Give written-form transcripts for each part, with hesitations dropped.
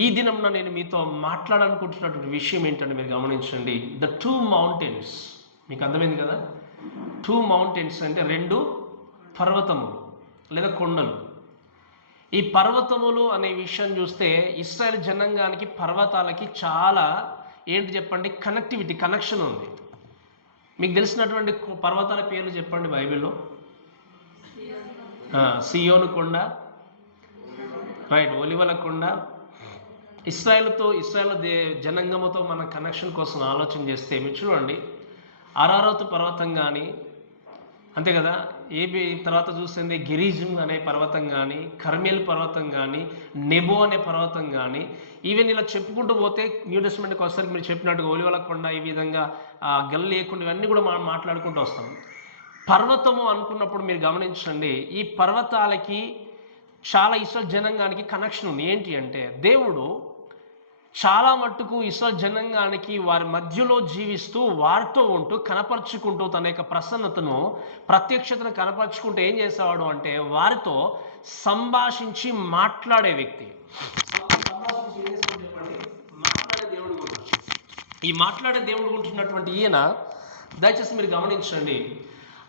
ఈ దినంలో నేను మీతో మాట్లాడాలనుకుంటున్నటువంటి విషయం ఏంటంటే మీరు గమనించండి. The two mountains. మీకు అర్థమైంది కదా? టూ మౌంటైన్స్ అంటే రెండు పర్వతములు లేదా కొండలు. ఈ పర్వతములు అనే విషయం చూస్తే ఇశ్రాయేల్ జనాంగానికి పర్వతాలకి చాలా ఏంటి చెప్పండి, కనెక్షన్ ఉంది. మీకు తెలిసినటువంటి పర్వతాల పేర్లు చెప్పండి బైబిల్లో. సియోను కొండ, రైట్, ఒలివల కొండ. ఇశ్రాయేల్ జనాంగముతో మన కనెక్షన్ కోసం ఆలోచన చేస్తే మీరు చూడండి, అరారతు పర్వతం కానీ, అంతే కదా, తర్వాత చూస్తుంది గిరిజిం అనే పర్వతం కానీ, కర్మేల్ పర్వతం కానీ, నెబో అనే పర్వతం కానీ, ఈవెన్ ఇలా చెప్పుకుంటూ పోతే న్యూ టెస్ట్మెంట్కి వచ్చేసరికి మీరు చెప్పినట్టుగా ఒలివల కొండ, ఈ విధంగా గల్లేకుండా ఇవన్నీ కూడా మనం మాట్లాడుకుంటూ వస్తాం. పర్వతము అనుకున్నప్పుడు మీరు గమనించండి, ఈ పర్వతాలకి చాలా ఇశ్రాయేల్ జనాంగానికి కనెక్షన్ ఉంది. ఏంటి అంటే దేవుడు చాలా మట్టుకు ఇశ్రాయేల్ జనాంగానికి వారి మధ్యలో జీవిస్తూ వారితో ఉంటూ కనపరుచుకుంటూ తన యొక్క ప్రసన్నతను, ప్రత్యక్షతను కనపరుచుకుంటూ ఏం చేసేవాడు అంటే వారితో సంభాషించి మాట్లాడే వ్యక్తి. ఈ మాట్లాడే దేవుడు ఉంటున్నటువంటి ఈయన, దయచేసి మీరు గమనించండి,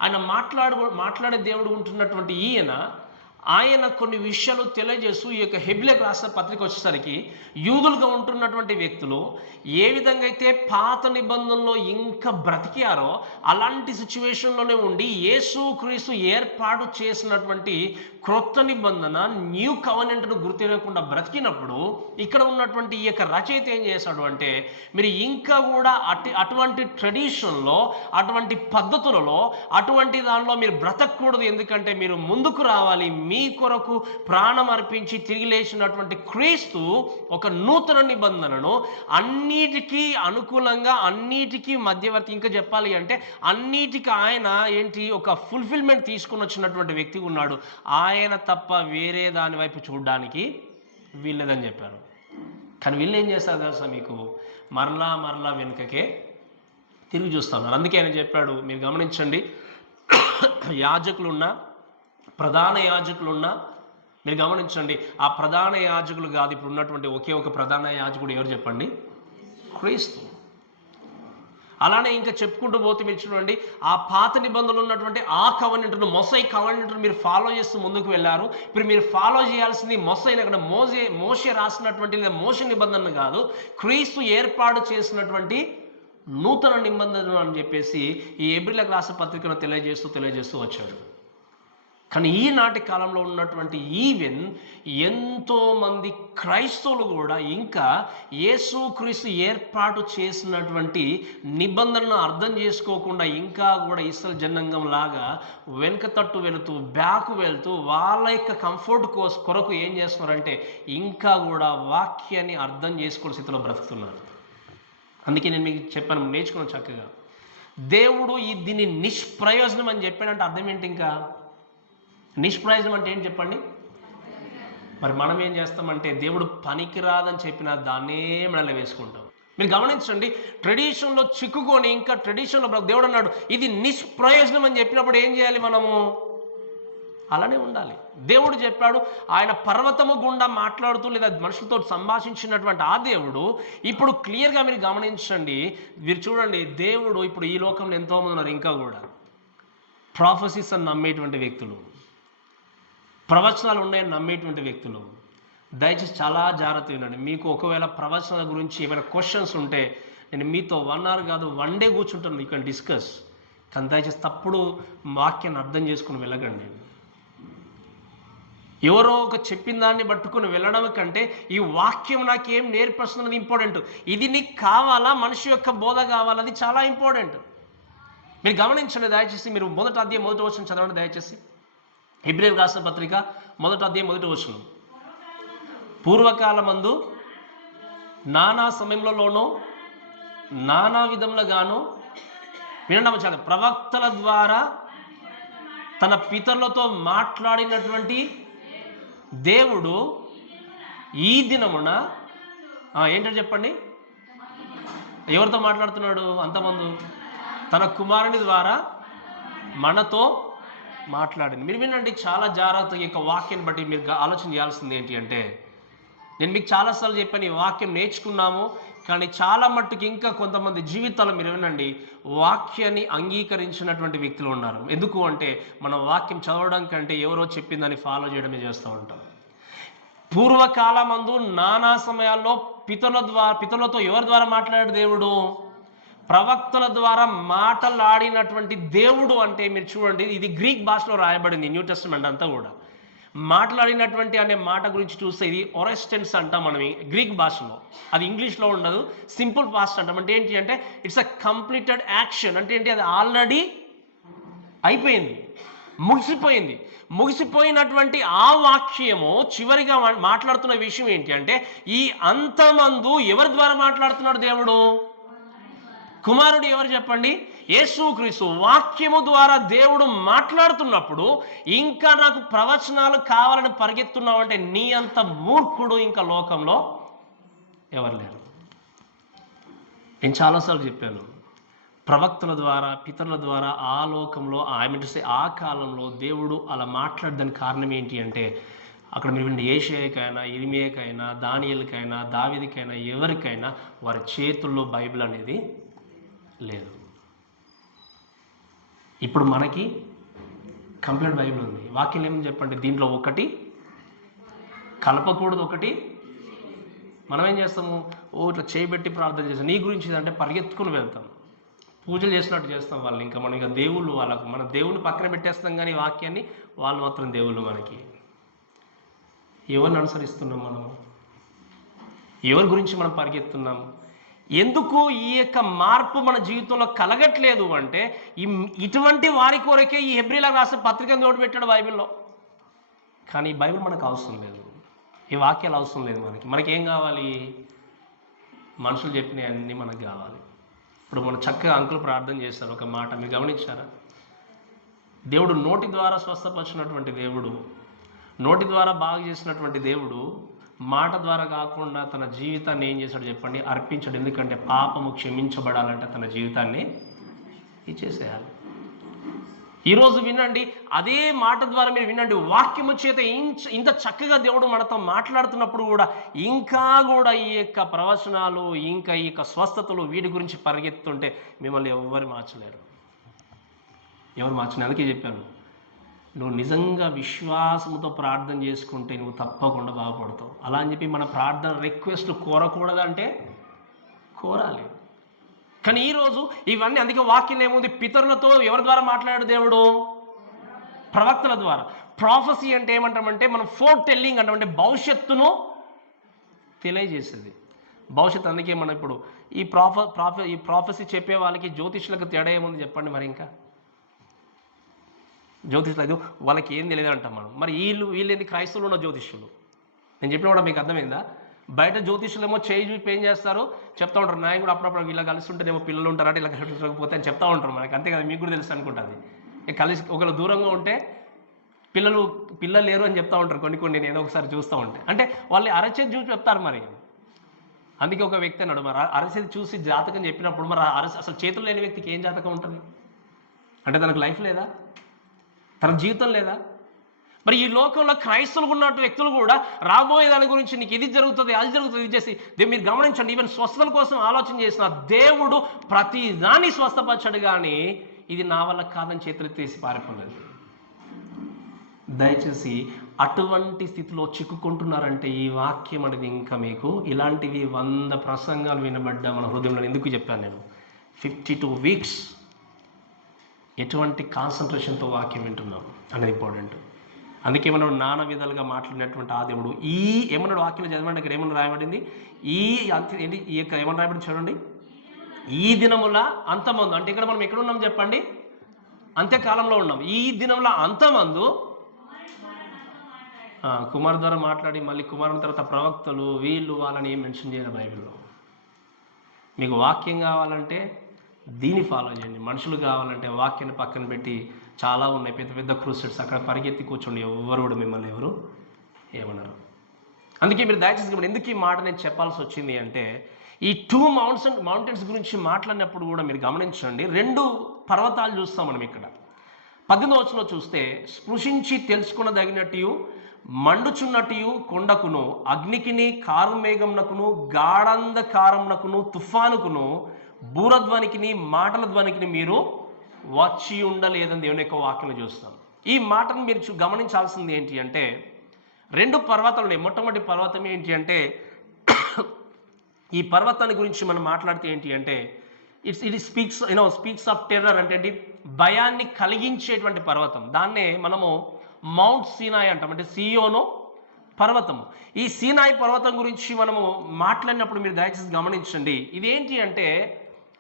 ఆయన మాట్లాడే దేవుడు ఉంటున్నటువంటి ఆయన కొన్ని విషయాలు తెలియజేస్తూ ఈ యొక్క హెబ్రీయులకు రాసిన పత్రిక వచ్చేసరికి యూదులుగా ఉంటున్నటువంటి వ్యక్తులు ఏ విధంగా అయితే పాత నిబంధనలో ఇంకా బ్రతికారో అలాంటి సిచ్యువేషన్లోనే ఉండి యేసుక్రీస్తు ఏర్పాటు చేసినటువంటి క్రొత్త నిబంధన న్యూ కవెనెంట్ను గుర్తిరగకుండా బ్రతికినప్పుడు ఇక్కడ ఉన్నటువంటి ఈ యొక్క రచయిత ఏం చేశాడు అంటే, మీరు ఇంకా కూడా అటువంటి ట్రెడిషన్లో, అటువంటి పద్ధతులలో, అటువంటి దానిలో మీరు బ్రతకూడదు. ఎందుకంటే మీరు ముందుకు రావాలి. మీ కొరకు ప్రాణం అర్పించి తిరిగి లేచినటువంటి క్రీస్తు ఒక నూతన నిబంధనను అన్నిటికీ అనుకూలంగా, అన్నిటికీ మధ్యవర్తి, ఇంకా చెప్పాలి అంటే అన్నిటికీ ఆయన ఏంటి ఒక ఫుల్ఫిల్మెంట్ తీసుకుని వచ్చినటువంటి వ్యక్తి ఉన్నాడు. ఆయన తప్ప వేరే దాని వైపు చూడడానికి వీల్లేదని చెప్పారు. కానీ వీళ్ళు ఏం చేస్తారు తెలుసా మీకు, మరలా వెనుకకే తిరిగి చూస్తున్నారు. అందుకే ఆయన చెప్పాడు, మీరు గమనించండి, యాజకులున్నా, ప్రధాన యాజకులున్నా, మీరు గమనించండి, ఆ ప్రధాన యాజకులు కాదు ఇప్పుడు ఉన్నటువంటి ఒకే ఒక ప్రధాన యాజకుడు ఎవరు చెప్పండి? క్రీస్తు. అలానే ఇంకా చెప్పుకుంటూ పోతే మీరు చూడండి, ఆ పాత నిబంధనలు ఉన్నటువంటి ఆ కవెనెంట్ను, మొసై కవెనెంట్ను మీరు ఫాలో చేస్తూ ముందుకు వెళ్ళారు. ఇప్పుడు మీరు ఫాలో చేయాల్సింది మొసైన, అక్కడ మోషే రాసినటువంటి లేదా మోషే నిబంధన కాదు, క్రీస్తు ఏర్పాటు చేసినటువంటి నూతన నిబంధన అని చెప్పేసి ఈ హెబ్రీయులకు రాసిన పత్రికను తెలియజేస్తూ వచ్చాడు. కానీ ఈనాటి కాలంలో ఉన్నటువంటి ఎంతోమంది క్రైస్తవులు కూడా ఇంకా యేసుక్రీస్తు ఏర్పాటు చేసినటువంటి నిబంధనను అర్థం చేసుకోకుండా ఇంకా కూడా ఇశ్రాయేల్ జనాంగం లాగా వెనుక తట్టు వెళ్తూ వాళ్ళ యొక్క కంఫర్ట్ కొరకు ఏం చేస్తున్నారంటే ఇంకా కూడా వాక్యాన్ని అర్థం చేసుకునే స్థితిలో బ్రతుకుతున్నారు. అందుకే నేను మీకు చెప్పాను, నేర్చుకున్నాను చక్కగా. దేవుడు దీన్ని నిష్ప్రయోజనం అని చెప్పాడంటే అర్థం ఏంటి? ఇంకా నిష్ప్రయోజనం అంటే ఏంటి చెప్పండి? మరి మనం ఏం చేస్తామంటే దేవుడు పనికిరాదని చెప్పిన దాన్నే మనల్ని వేసుకుంటాం. మీరు గమనించండి, ట్రెడిషన్లో చిక్కుకొని ఇంకా ట్రెడిషన్లో దేవుడు అన్నాడు ఇది నిష్ప్రయోజనం అని చెప్పినప్పుడు ఏం చేయాలి? మనము అలానే ఉండాలి. దేవుడు చెప్పాడు, ఆయన పర్వతము గుండా మాట్లాడుతూ లేదా మనుషులతో సంభాషించినటువంటి ఆ దేవుడు ఇప్పుడు క్లియర్గా మీరు గమనించండి, మీరు చూడండి, దేవుడు ఇప్పుడు ఈ లోకంలో ఎంతోమంది ఉన్నారు ఇంకా కూడా ప్రాఫెసీస్ అని నమ్మేటువంటి వ్యక్తులు, ప్రవచనాలు ఉన్నాయని నమ్మేటువంటి వ్యక్తులు. దయచేసి చాలా జాగ్రత్త వినండి. మీకు ఒకవేళ ప్రవచనాల గురించి ఏమైనా క్వశ్చన్స్ ఉంటే నేను మీతో 1 hour కాదు 1 day కూర్చుంటాను, యూ కెన్ డిస్కస్. కానీ దయచేసి తప్పుడు వాక్యాన్ని అర్థం చేసుకుని వెళ్ళకండి. ఎవరో ఒక చెప్పిన దాన్ని పట్టుకుని వెళ్ళడం కంటే ఈ వాక్యం నాకేం నేర్పిస్తున్నది ఇంపార్టెంట్. ఇది నీకు కావాలా, మనిషి యొక్క బోధ కావాలా, అది చాలా ఇంపార్టెంట్. మీరు గమనించండి, దయచేసి మీరు 1వ అధ్యాయం 1వ వచనం చదవండి. దయచేసి హెబ్రీయులకు రాసిన పత్రిక 1వ అధ్యాయం 1వ వచనం. పూర్వకాలమందు నానా సమయంలోనూ నానా విధములుగాను వినడం ప్రవక్తల ద్వారా తన పితరులతో మాట్లాడినటువంటి దేవుడు ఈ దినమున ఏంటో చెప్పండి, ఎవరితో మాట్లాడుతున్నాడు? అంతమంది తన కుమారుని ద్వారా మనతో మాట్లాడింది. మీరు వినండి చాలా జాగ్రత్తగా. ఈ యొక్క వాక్యాన్ని బట్టి మీరు ఆలోచన చేయాల్సింది ఏంటి అంటే, నేను మీకు చాలాసార్లు చెప్పాను, ఈ వాక్యం నేర్చుకున్నాము, కానీ చాలా మట్టుకు ఇంకా కొంతమంది జీవితాలు మీరు వినండి, వాక్యాన్ని అంగీకరించినటువంటి వ్యక్తులు ఉన్నారు. ఎందుకు అంటే మనం వాక్యం చదవడం కంటే ఎవరో చెప్పిందని ఫాలో చేయడమే చేస్తూ ఉంటాం. పూర్వకాలమందు నానా సమయాల్లో పితరులతో ఎవరి ద్వారా మాట్లాడాడు దేవుడు? ప్రవక్తల ద్వారా మాటలాడినటువంటి దేవుడు. అంటే మీరు చూడండి, ఇది గ్రీక్ భాషలో రాయబడింది న్యూ టెస్టమెంట్ అంతా కూడా. మాట్లాడినటువంటి అనే మాట గురించి చూస్తే ఇది ఒరెస్టెన్స్ అంటాం మనం గ్రీక్ భాషలో. అది ఇంగ్లీష్లో ఉండదు, సింపుల్ పాస్ట్ అంటాం. అంటే ఏంటి అంటే ఇట్స్ అ కంప్లీటెడ్ యాక్షన్. అంటే ఏంటి, అది ఆల్రెడీ అయిపోయింది, ముగిసిపోయింది. ముగిసిపోయినటువంటి ఆ వాక్యము చివరిగా మాట్లాడుతున్న విషయం ఏంటి అంటే, ఈ అంతమందు ఎవరి ద్వారా మాట్లాడుతున్నాడు దేవుడు? కుమారుడు ఎవరు చెప్పండి? యేసుక్రీస్తు. వాక్యము ద్వారా దేవుడు మాట్లాడుతున్నప్పుడు ఇంకా నాకు ప్రవచనాలు కావాలని పరిగెత్తున్నావు అంటే నీ అంత మూర్ఖుడు ఇంకా లోకంలో ఎవరు లేరు. నేను చాలాసార్లు చెప్పాను, ప్రవక్తల ద్వారా పితరుల ద్వారా ఆ లోకంలో ఆ కాలంలో దేవుడు అలా మాట్లాడడానికి కారణం ఏంటి అంటే, అక్కడ మీరు వినండి, యేషయాకైనా ఇర్మియాకైనా దానియేలుకైనా దావీదుకైనా ఎవరికైనా వారి చేతుల్లో బైబిల్ అనేది లేదు. ఇప్పుడు మనకి కంప్లీట్ బైబిల్ ఉంది. వాక్యం ఏమని చెప్పండి, దీంట్లో ఒకటి కలపకూడదు, ఒకటి మనం ఏం చేస్తాము, ఇట్లా చేయబెట్టి ప్రార్థన చేస్తాం. నీ గురించి అంటే పరిగెత్తుకుని వెళ్తాం, పూజలు చేసినట్టు చేస్తాం వాళ్ళు. ఇంకా మనం ఇక దేవుళ్ళు వాళ్ళకు, మన దేవుని పక్కన పెట్టేస్తాం, కానీ వాక్యాన్ని వాళ్ళు మాత్రం దేవుళ్ళు. మనకి ఎవరిని అనుసరిస్తున్నాం మనం? ఎవరి గురించి మనం పరిగెత్తున్నాము? ఎందుకు ఈ యొక్క మార్పు మన జీవితంలో కలగట్లేదు అంటే, ఇటువంటి వారి కొరకే ఈ హెబ్రీలకు రాసిన పత్రికను తోడుపెట్టాడు బైబిల్లో. కానీ ఈ బైబిల్ మనకు అవసరం లేదు, ఈ వాక్యాలు అవసరం లేదు. మనకేం కావాలి? మనుషులు చెప్పినవి అన్నీ మనకు కావాలి. ఇప్పుడు మన చక్కగా అంకులు ప్రార్థన చేస్తారు, ఒక మాట మీరు గమనించారా? దేవుడు నోటి ద్వారా స్వస్థపరిచినటువంటి దేవుడు, నోటి ద్వారా బాగు చేసినటువంటి దేవుడు మాట ద్వారా కాకుండా తన జీవితాన్ని ఏం చేశాడు చెప్పండి? అర్పించాడు. ఎందుకంటే పాపము క్షమించబడాలంటే తన జీవితాన్ని ఇచ్చేసేయాలి. ఈరోజు వినండి, అదే మాట ద్వారా మీరు వినండి, వాక్యము చేత ఇంత చక్కగా దేవుడు మనతో మాట్లాడుతున్నప్పుడు కూడా ఇంకా కూడా ఈ యొక్క ప్రవచనాలు, ఇంకా ఈ యొక్క స్వస్థతలు వీటి గురించి పరిగెత్తుంటే మిమ్మల్ని ఎవరు మార్చలేరు. అందుకే చెప్పాను, నువ్వు నిజంగా విశ్వాసంతో ప్రార్థన చేసుకుంటే నువ్వు తప్పకుండా బాగుపడతావు. అలా అని చెప్పి మన ప్రార్థన రిక్వెస్ట్లు కోరకూడదంటే కోరాలి. కానీ ఈరోజు ఇవన్నీ, అందుకే వాక్యం ఏముంది, పితరులతో ఎవరి ద్వారా మాట్లాడాడు దేవుడు? ప్రవక్తల ద్వారా. ప్రాఫెసీ అంటే ఏమంటామంటే మనం ఫోర్ టెల్లింగ్ అంటామంటే భవిష్యత్తును తెలియజేసేది. భవిష్యత్తు. అందుకే మనం ఇప్పుడు ఈ ప్రాఫెసీ చెప్పే వాళ్ళకి జ్యోతిష్యులకు తేడా ఏముంది చెప్పండి? మరి ఇంకా జ్యోతిష్యులు వాళ్ళకి ఏం తెలియదు అంటాం మనం. మరి వీళ్ళేంది క్రైస్తవులు ఉన్న జ్యోతిష్యులు? నేను చెప్పిన కూడా మీకు అర్థమైందా? బయట జ్యోతిష్యులు ఏమో చేయి చూపి ఏం చేస్తారు, చెప్తా ఉంటారు. నాయన కూడా అప్పుడప్పుడు ఇలా కలిసి ఉంటేనేమో పిల్లలు ఉంటారంటే ఇలా కలిసిపోతే అని చెప్తా ఉంటారు మనకి. అంతే కదా, మీకు కూడా తెలుసు అనుకుంటుంది. కలిసి ఒకవేళ దూరంగా ఉంటే పిల్లలు లేరు అని చెప్తా ఉంటారు కొన్ని నేను ఏదో ఒకసారి చూస్తూ ఉంటే. అంటే వాళ్ళు అరచేతి చూసి చెప్తారు. మరి అందుకే ఒక వ్యక్తి అన్నాడు, మరి అరచేతి చూసి జాతకం చెప్పినప్పుడు మరి అసలు చేతులు లేని వ్యక్తికి ఏం జాతకం ఉంటుంది? అంటే తనకు లైఫ్ లేదా, తన జీవితం లేదా? మరి ఈ లోకంలో క్రైస్తవులు ఉన్నట్టు వ్యక్తులు కూడా రాబోయే దాని గురించి నీకు ఇది జరుగుతుంది, అది జరుగుతుంది, ఇది చేసి మీరు గమనించండి, ఈవెన్ స్వస్థతల కోసం ఆలోచన చేసిన దేవుడు ప్రతి దాన్ని స్వస్థపరచడు, కానీ ఇది నా వల్ల కాదని చేతులు తీసి పారిపోలేదు. దయచేసి అటువంటి స్థితిలో చిక్కుకుంటున్నారంటే ఈ వాక్యం అనేది ఇంకా మీకు ఇలాంటివి 100 ప్రసంగాలు వినబడ్డా మన హృదయంలో. ఎందుకు చెప్పాను నేను? 52 వీక్స్ ఎటువంటి కాన్సన్ట్రేషన్తో వాక్యం వింటున్నాం అనేది ఇంపార్టెంట్. అందుకే ఏమన్నాడు, నానా విధాలుగా మాట్లాడినటువంటి ఆ దేవుడు ఏమన్నాడు వాక్యం చదవండి. ఇక్కడ ఏమన్నా రాయబడింది? ఈ యొక్క ఏమన్నా రాయబడింది చూడండి, ఈ దినముల అంతమందు. అంటే ఇక్కడ మనం ఎక్కడ ఉన్నాం చెప్పండి? అంత్యకాలంలో ఉన్నాం. ఈ దినంలో అంతమందు కుమారు ద్వారా మాట్లాడి, మళ్ళీ కుమారుని తర్వాత ప్రవక్తలు, వీళ్ళు వాళ్ళని ఏం మెన్షన్ చేయాలి బైబిల్లో. మీకు వాక్యం కావాలంటే దీన్ని ఫాలో చేయండి. మనుషులు కావాలంటే వాక్యాన్ని పక్కన పెట్టి చాలా ఉన్నాయి పెద్ద పెద్ద క్రూసెడ్స్, అక్కడ పరిగెత్తి కూర్చోండి, ఎవరు కూడా మిమ్మల్ని ఎవరు ఏమన్నారు. అందుకే మీరు దయచేసి ఎందుకు ఈ మాట నేను చెప్పాల్సి వచ్చింది అంటే, ఈ 2 మౌంటైన్స్ గురించి మాట్లాడినప్పుడు కూడా మీరు గమనించండి, 2 పర్వతాలు చూస్తాం మనం ఇక్కడ. 18వ వచనంలో చూస్తే, స్పృశించి తెలుసుకునదగినట్టు మండుచున్నటియు కొండకును అగ్నికిని కారుమేఘమునకును గాఢంధకారమునకును తుఫానుకును బూరధ్వనికిని మాటల ధ్వనికిని మీరు వచ్చి ఉండలేదని దేవుని యొక్క వాక్యం చూస్తాం. ఈ మాటను మీరు గమనించాల్సింది ఏంటి అంటే, 2 పర్వతాలు ఉన్నాయి. మొట్టమొదటి పర్వతం ఏంటి అంటే, ఈ పర్వతాన్ని గురించి మనం మాట్లాడితే ఏంటి అంటే, ఇట్ స్పీక్స్ ఆఫ్ టెర్రర్, అంటే భయాన్ని కలిగించేటువంటి పర్వతం. దాన్నే మనము మౌంట్ సీనాయ్ అంటాం, అంటే సియోను పర్వతము. ఈ సీనాయ్ పర్వతం గురించి మనము మాట్లాడినప్పుడు మీరు దయచేసి గమనించండి. ఇదేంటి అంటే,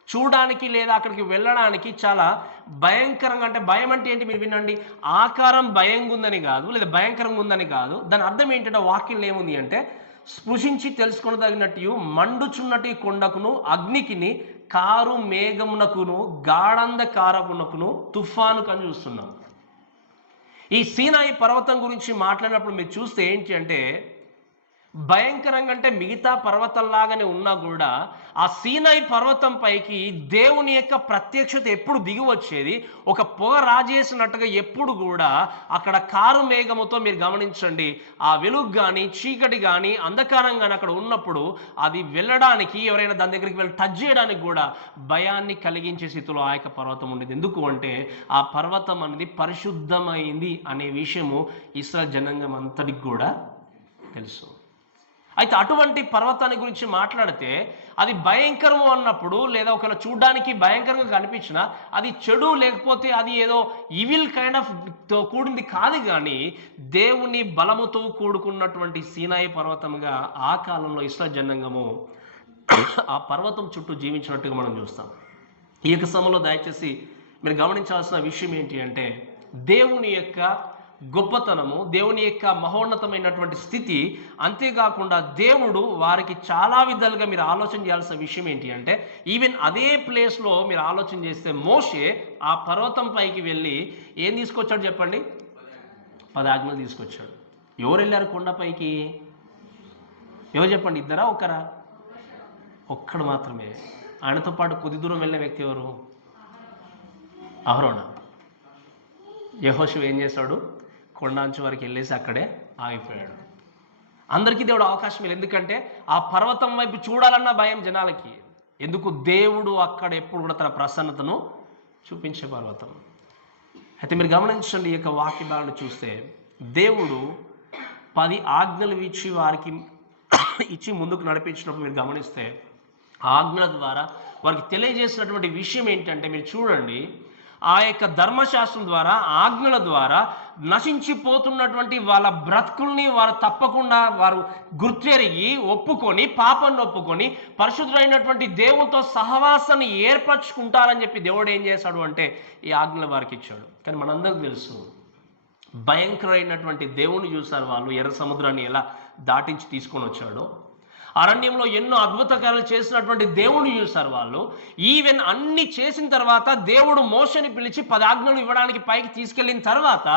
చూడడానికి లేదా అక్కడికి వెళ్ళడానికి చాలా భయంకరంగా, అంటే భయం అంటే ఏంటి మీరు వినండి, ఆకారం భయంగా ఉందని కాదు, లేదా భయంకరంగా ఉందని కాదు. దాని అర్థం ఏంటంటే వాక్యంలో ఏముంది అంటే, స్పృశించి తెలుసుకొనదగినట్టు మండుచున్నటి కొండకును అగ్నికిని కారు మేఘమునకును గాఢంధకారమునకును తుఫాను అని చూస్తున్నాం. ఈ సీనాయి పర్వతం గురించి మాట్లాడినప్పుడు మీరు చూస్తే ఏంటి అంటే, భయంకరంగా అంటే మిగతా పర్వతంలాగానే ఉన్నా కూడా ఆ సీనాయి పర్వతం పైకి దేవుని యొక్క ప్రత్యక్షత ఎప్పుడు దిగి వచ్చేది, ఒక పొగ రాజేసినట్టుగా ఎప్పుడు కూడా అక్కడ కారు మేఘముతో మీరు గమనించండి, ఆ వెలుగు కానీ చీకటి కానీ అంధకారం కానీ అక్కడ ఉన్నప్పుడు అది వెళ్ళడానికి, ఎవరైనా దాని దగ్గరికి వెళ్ళి టచ్ చేయడానికి కూడా భయాన్ని కలిగించే స్థితిలో ఆ యొక్క పర్వతం ఉండేది. ఎందుకు అంటే ఆ పర్వతం అనేది పరిశుద్ధమైంది అనే విషయము ఇశ్రాయేలు జనాంగం అంతటికి కూడా తెలుసు. అయితే అటువంటి పర్వతాన్ని గురించి మాట్లాడితే అది భయంకరము అన్నప్పుడు, లేదా ఒకవేళ చూడడానికి భయంకరంగా కనిపించినా అది చెడు లేకపోతే అది ఏదో ఈవిల్ కైండ్ ఆఫ్ తో కూడింది కాదు, కానీ దేవుని బలముతో కూడుకున్నటువంటి సీనాయి పర్వతంగా ఆ కాలంలో ఇశ్రాయేలు జనాంగము ఆ పర్వతం చుట్టూ జీవించినట్టుగా మనం చూస్తాం. ఈ యొక్క సమయంలో దయచేసి మీరు గమనించాల్సిన విషయం ఏంటి అంటే, దేవుని యొక్క గొప్పతనము, దేవుని యొక్క మహోన్నతమైనటువంటి స్థితి, అంతేకాకుండా దేవుడు వారికి చాలా విధాలుగా మీరు ఆలోచన చేయాల్సిన విషయం ఏంటి అంటే, ఈవెన్ అదే ప్లేస్లో మీరు ఆలోచన చేస్తే మోషే ఆ పర్వతం పైకి వెళ్ళి ఏం తీసుకొచ్చాడు చెప్పండి? 10 ఆజ్ఞలు తీసుకొచ్చాడు. ఎవరు వెళ్ళారు కొండపైకి? ఎవరు చెప్పండి? ఇద్దరా ఒకరా? ఒక్కడు మాత్రమే. ఆయనతో పాటు కొద్ది దూరం వెళ్ళిన వ్యక్తి ఎవరు? అహరోను. యెహోషువ ఏం చేశాడు? కొండంచు వరకు వెళ్ళేసి అక్కడే ఆగిపోయాడు. అందరికీ దేవుడు అవకాశం లేదు, ఎందుకంటే ఆ పర్వతం వైపు చూడాలన్న భయం జనాలకి. ఎందుకు? దేవుడు అక్కడ ఎప్పుడు కూడా తన ప్రసన్నతను చూపించే పర్వతం. అయితే మీరు గమనించండి, ఈ యొక్క వాక్య భాగాన్ని చూస్తే దేవుడు 10 ఆజ్ఞలు ఇచ్చి వారికి ఇచ్చి ముందుకు నడిపించినప్పుడు మీరు గమనిస్తే ఆజ్ఞల ద్వారా వారికి తెలియజేసినటువంటి విషయం ఏంటంటే, మీరు చూడండి, ఆ యొక్క ధర్మశాస్త్రం ద్వారా, ఆజ్ఞల ద్వారా నశించిపోతున్నటువంటి వాళ్ళ బ్రతుకుల్ని వారు తప్పకుండా వారు గుర్తెరిగి ఒప్పుకొని, పాపాన్ని ఒప్పుకొని పరిశుద్ధుడైనటువంటి దేవునితో సహవాసాన్ని ఏర్పరచుకుంటారని చెప్పి దేవుడు ఏం చేశాడు అంటే ఈ ఆజ్ఞల వారికి ఇచ్చాడు. కానీ మనందరికీ తెలుసు, భయంకరమైనటువంటి దేవుని చూశారు వాళ్ళు, ఎర్ర సముద్రాన్ని ఎలా దాటించి తీసుకొని వచ్చాడో, అరణ్యంలో ఎన్నో అద్భుత కార్యాలు చేసినటువంటి దేవుని చూశారు వాళ్ళు. ఈవెన్ అన్ని చేసిన తర్వాత దేవుడు మోషని పిలిచి 10 ఆజ్ఞలు ఇవ్వడానికి పైకి తీసుకెళ్ళిన తర్వాత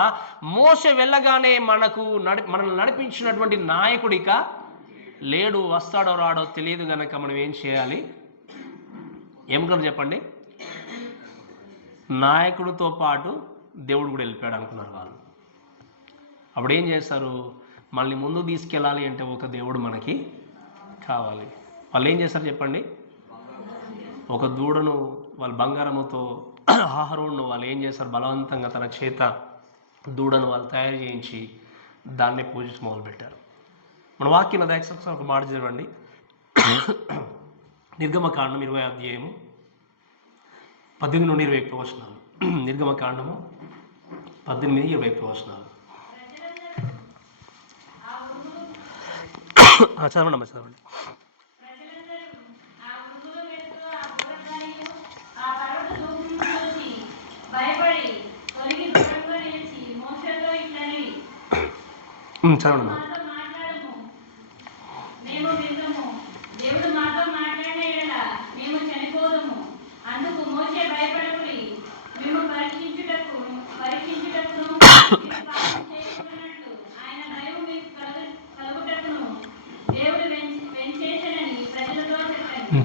మోషే వెళ్ళగానే మనల్ని నడిపించినటువంటి నాయకుడిక లేడు, వస్తాడో రాడో తెలియదు కనుక మనం ఏం చేయాలి? ఏమనుకున్నారు చెప్పండి? నాయకుడితో పాటు దేవుడు కూడా వెళ్ళిపోయాడు అనుకున్నారు వాళ్ళు. అప్పుడు ఏం చేస్తారు? మళ్ళీ ముందు తీసుకెళ్ళాలి అంటే ఒక దేవుడు మనకి కావాలి. వాళ్ళు ఏం చేస్తారు చెప్పండి? ఒక దూడను వాళ్ళు బంగారముతో అహరోనును వాళ్ళు ఏం చేస్తారు? బలవంతంగా తన చేత దూడను వాళ్ళు తయారు చేయించి దాన్ని పూజించి మొదలుపెట్టారు. మన వాక్యం దయచేసి ఒక మాట చదవండి. నిర్గమకాండం 20వ అధ్యాయము 18 నుండి 21 వచనాలు. నిర్గమకాండము 18-20 వచనాలు చదవండి. చదవండి. చదవండి.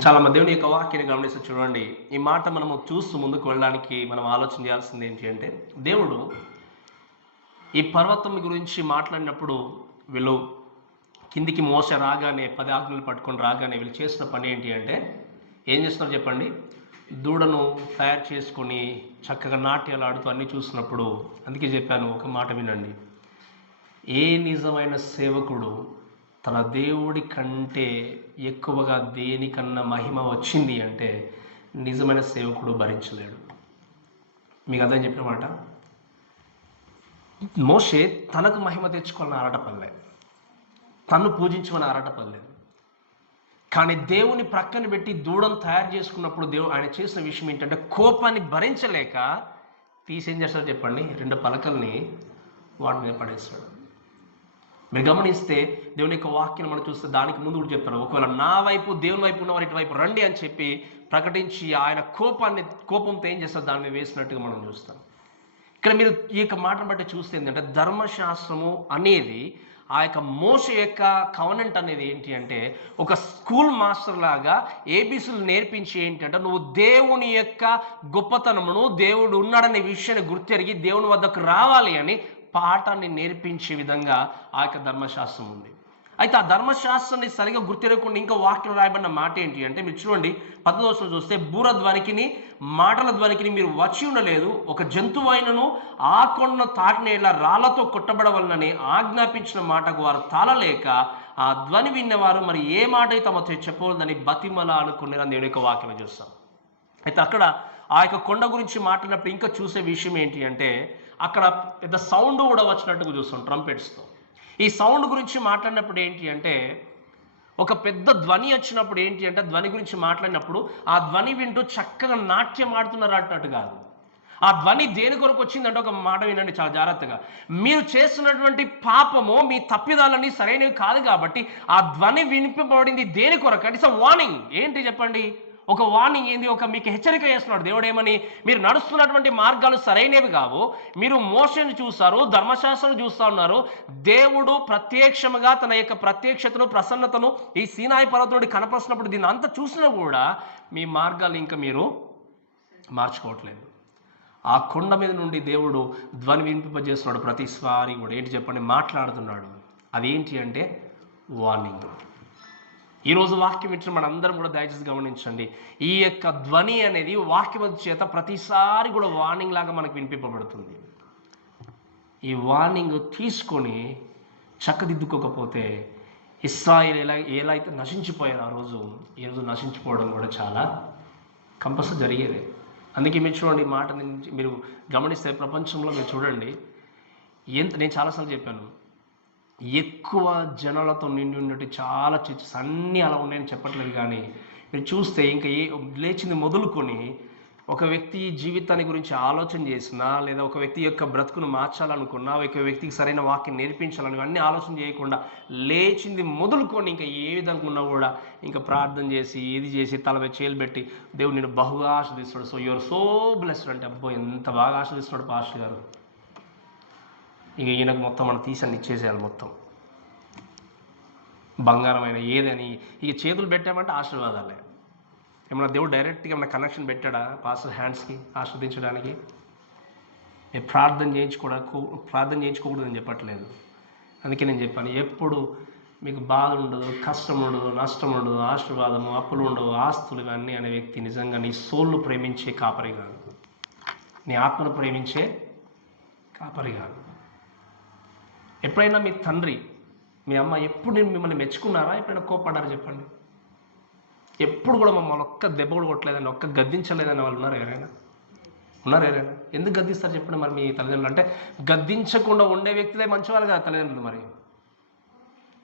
చాలా మంది దేవుని యొక్క వాక్యాన్ని గమనిస్తూ చూడండి. ఈ మాట మనము చూస్తూ ముందుకు వెళ్ళడానికి మనం ఆలోచన చేయాల్సింది ఏంటి అంటే, దేవుడు ఈ పర్వతం గురించి మాట్లాడినప్పుడు వీళ్ళు కిందికి మోస రాగానే 10 ఆజ్ఞలు పట్టుకొని రాగానే వీళ్ళు చేసిన పని ఏంటి అంటే, ఏం చేస్తున్నారు చెప్పండి? దూడను తయారు చేసుకొని చక్కగా నాట్యాలు ఆడుతూ అన్నీ చూసినప్పుడు, అందుకే చెప్పాను ఒక మాట వినండి. ఏ నిజమైన సేవకుడు తన దేవుడి కంటే ఎక్కువగా దేనికన్నా మహిమ వచ్చింది అంటే నిజమైన సేవకుడు భరించలేడు. మీకు అర్థం చెప్పిన మాట. మోషే తనకు మహిమ తెచ్చుకోవాలని ఆరాటపడలే, తను పూజించమని ఆరాటపడలేదు. కానీ దేవుని ప్రక్కన పెట్టి దూడను తయారు చేసుకున్నప్పుడు ఆయన చేసిన విషయం ఏంటంటే, కోపాన్ని భరించలేక తీసేం చేస్తాడు చెప్పండి? 2 పలకల్ని వాటి మీద పడేస్తాడు. మీరు గమనిస్తే దేవుని యొక్క వాక్యం మనం చూస్తే దానికి ముందు కూడా చెప్తాడు, ఒకవేళ నా వైపు దేవుని వైపు ఉన్నవారు ఇటువైపు రండి అని చెప్పి ప్రకటించి ఆయన కోపంతో ఏం చేస్తారు? దాన్ని వేసినట్టుగా మనం చూస్తాం. ఇక్కడ మీరు ఈ యొక్క మాటను బట్టి చూస్తే ఏంటంటే, ధర్మశాస్త్రము అనేది ఆ యొక్క మోషే యొక్క కవనెంట్ అనేది ఏంటి అంటే, ఒక స్కూల్ మాస్టర్ లాగా ఏబీసీలు నేర్పించి ఏంటంటే, నువ్వు దేవుని యొక్క గొప్పతనమును, దేవుడు ఉన్నాడనే విషయాన్ని గుర్తెరిగి దేవుని వద్దకు రావాలి అని పాఠాన్ని నేర్పించే విధంగా ఆ యొక్క ధర్మశాస్త్రం ఉంది. అయితే ఆ ధర్మశాస్త్రాన్ని సరిగా గుర్తిరగకుండా ఇంకా వాక్యం రాయబడిన మాట ఏంటి అంటే, మీరు చూడండి 19 చూస్తే, బూర ధ్వనికిని మాటల ధ్వనికిని మీరు వచ్చి ఉండలేదు, ఒక జంతువైనను ఆ కొండను తాటినేలా రాళ్లతో కొట్టబడవలనని ఆజ్ఞాపించిన మాటకు వారు తాళలేక ఆ ధ్వని విన్నవారు మరి ఏ మాట తమ చెప్పవలదని బతిమల అనుకునే దేవుని యొక్క వాక్యం చూస్తాం. అయితే అక్కడ ఆ యొక్క కొండ గురించి మాట్లాడినప్పుడు ఇంకా చూసే విషయం ఏంటి అంటే, అక్కడ పెద్ద సౌండ్ కూడా వచ్చినట్టుగా చూస్తాం ట్రంపెట్స్తో. ఈ సౌండ్ గురించి మాట్లాడినప్పుడు ఏంటి అంటే, ఒక పెద్ద ధ్వని వచ్చినప్పుడు ఏంటి అంటే, ధ్వని గురించి మాట్లాడినప్పుడు ఆ ధ్వని వింటూ చక్కగా నాట్యం ఆడుతున్నారు అన్నట్టు కాదు. ఆ ధ్వని దేని కొరకు వచ్చిందంటే, ఒక మాట వినండి చాలా జాగ్రత్తగా, మీరు చేస్తున్నటువంటి పాపము, మీ తప్పిదాలన్నీ సరైనవి కాదు కాబట్టి ఆ ధ్వని వినిపింపబడింది దేని కొరకు అంటే, ఇట్స్ అ వార్నింగ్. ఏంటి చెప్పండి? ఒక వార్నింగ్ ఏంది? ఒక మీకు హెచ్చరిక చేస్తున్నాడు దేవుడు. ఏమని? మీరు నడుస్తున్నటువంటి మార్గాలు సరైనవి కావు, మీరు మోషేని చూస్తారు, ధర్మశాస్త్రం చూస్తూ ఉన్నారు. దేవుడు ప్రత్యక్షముగా తన యొక్క ప్రత్యక్షతను, ప్రసన్నతను ఈ సీనాయి పర్వతం కనపరిచినప్పుడు దీన్ని అంతా చూసినా కూడా మీ మార్గాలు ఇంకా మీరు మార్చుకోవట్లేదు. ఆ కొండ మీద నుండి దేవుడు ధ్వని వినిపింపజేస్తున్నాడు ప్రతిసారి కూడా. ఏంటి చెప్పండి? మాట్లాడుతున్నాడు. అదేంటి అంటే వార్నింగ్. ఈరోజు వాక్యం ఇచ్చిన మనందరం కూడా దయచేసి గమనించండి. ఈ యొక్క ధ్వని అనేది వాక్యం చేత ప్రతిసారి కూడా వార్నింగ్ లాగా మనకు వినిపింపబడుతుంది. ఈ వార్నింగ్ తీసుకొని చక్కదిద్దుకోకపోతే ఇశ్రాయేలు ఎలా అయితే నశించిపోయారు ఆ రోజు, ఈరోజు నశించిపోవడం కూడా చాలా కంపల్సరీ జరిగేది. అందుకే మీరు చూడండి, ఈ మాట నుంచి మీరు గమనిస్తే ప్రపంచంలో మీరు చూడండి, నేను చాలాసార్లు చెప్పాను, ఎక్కువ జనాలతో నిండి ఉన్నట్టు చాలా చర్చెస్ అన్నీ అలా ఉన్నాయని చెప్పట్లేదు. కానీ మీరు చూస్తే ఇంకా లేచింది మొదలుకొని ఒక వ్యక్తి జీవితాన్ని గురించి ఆలోచన చేసినా, లేదా ఒక వ్యక్తి యొక్క బ్రతుకును మార్చాలనుకున్నా, ఒక వ్యక్తికి సరైన వాక్యం నేర్పించాలని అన్నీ ఆలోచన చేయకుండా లేచింది మొదలుకొని ఇంకా ఏ విధంగా ఉన్నా కూడా ఇంకా ప్రార్థన చేసి ఇది చేసి తల మీద చేలు పెట్టి దేవుడు నేను బహుగా ఆశీర్దిస్తాడు, సో యువర్ సో బ్లెస్డ్ అంటే, అబ్బో ఎంత బాగా ఆశీర్దిస్తున్నాడు పాస్టర్ గారు, ఇక ఈయనకు మొత్తం మనం తీసని ఇచ్చేసేయాలి, మొత్తం బంగారమైన ఏదని ఇక చేతులు పెట్టామంటే ఆశీర్వాదాలే. ఏమన్నా దేవుడు డైరెక్ట్గా ఏమన్నా కనెక్షన్ పెట్టాడా పాస్టర్ హ్యాండ్స్కి ఆశీర్వదించడానికి? ప్రార్థన చేయించుకోకూడదని చెప్పట్లేదు. అందుకే నేను చెప్పాను, ఎప్పుడు మీకు బాధ ఉండదు, కష్టం ఉండదు, నష్టం ఉండదు, ఆశీర్వాదము, అప్పులు ఉండవు, ఆస్తులు ఇవన్నీ అనే వ్యక్తి నిజంగా నీ సోల్ను ప్రేమించే కాపరి కాదు, నీ ఆత్మను ప్రేమించే కాపరి కాదు. ఎప్పుడైనా మీ తండ్రి, మీ అమ్మ ఎప్పుడు మిమ్మల్ని మెచ్చుకున్నారా? ఎప్పుడైనా కోపడ్డారా చెప్పండి? ఎప్పుడు కూడా మమ్మల్ని ఒక్క దెబ్బ కూడా కొట్టలేదని, ఒక్క గద్దించలేదని వాళ్ళు ఉన్నారు ఎవరైనా? ఎందుకు గద్దిస్తారు చెప్పండి? మరి మీ తల్లిదండ్రులు అంటే గద్దించకుండా ఉండే వ్యక్తులే మంచివాళ్ళు కదా తల్లిదండ్రులు. మరి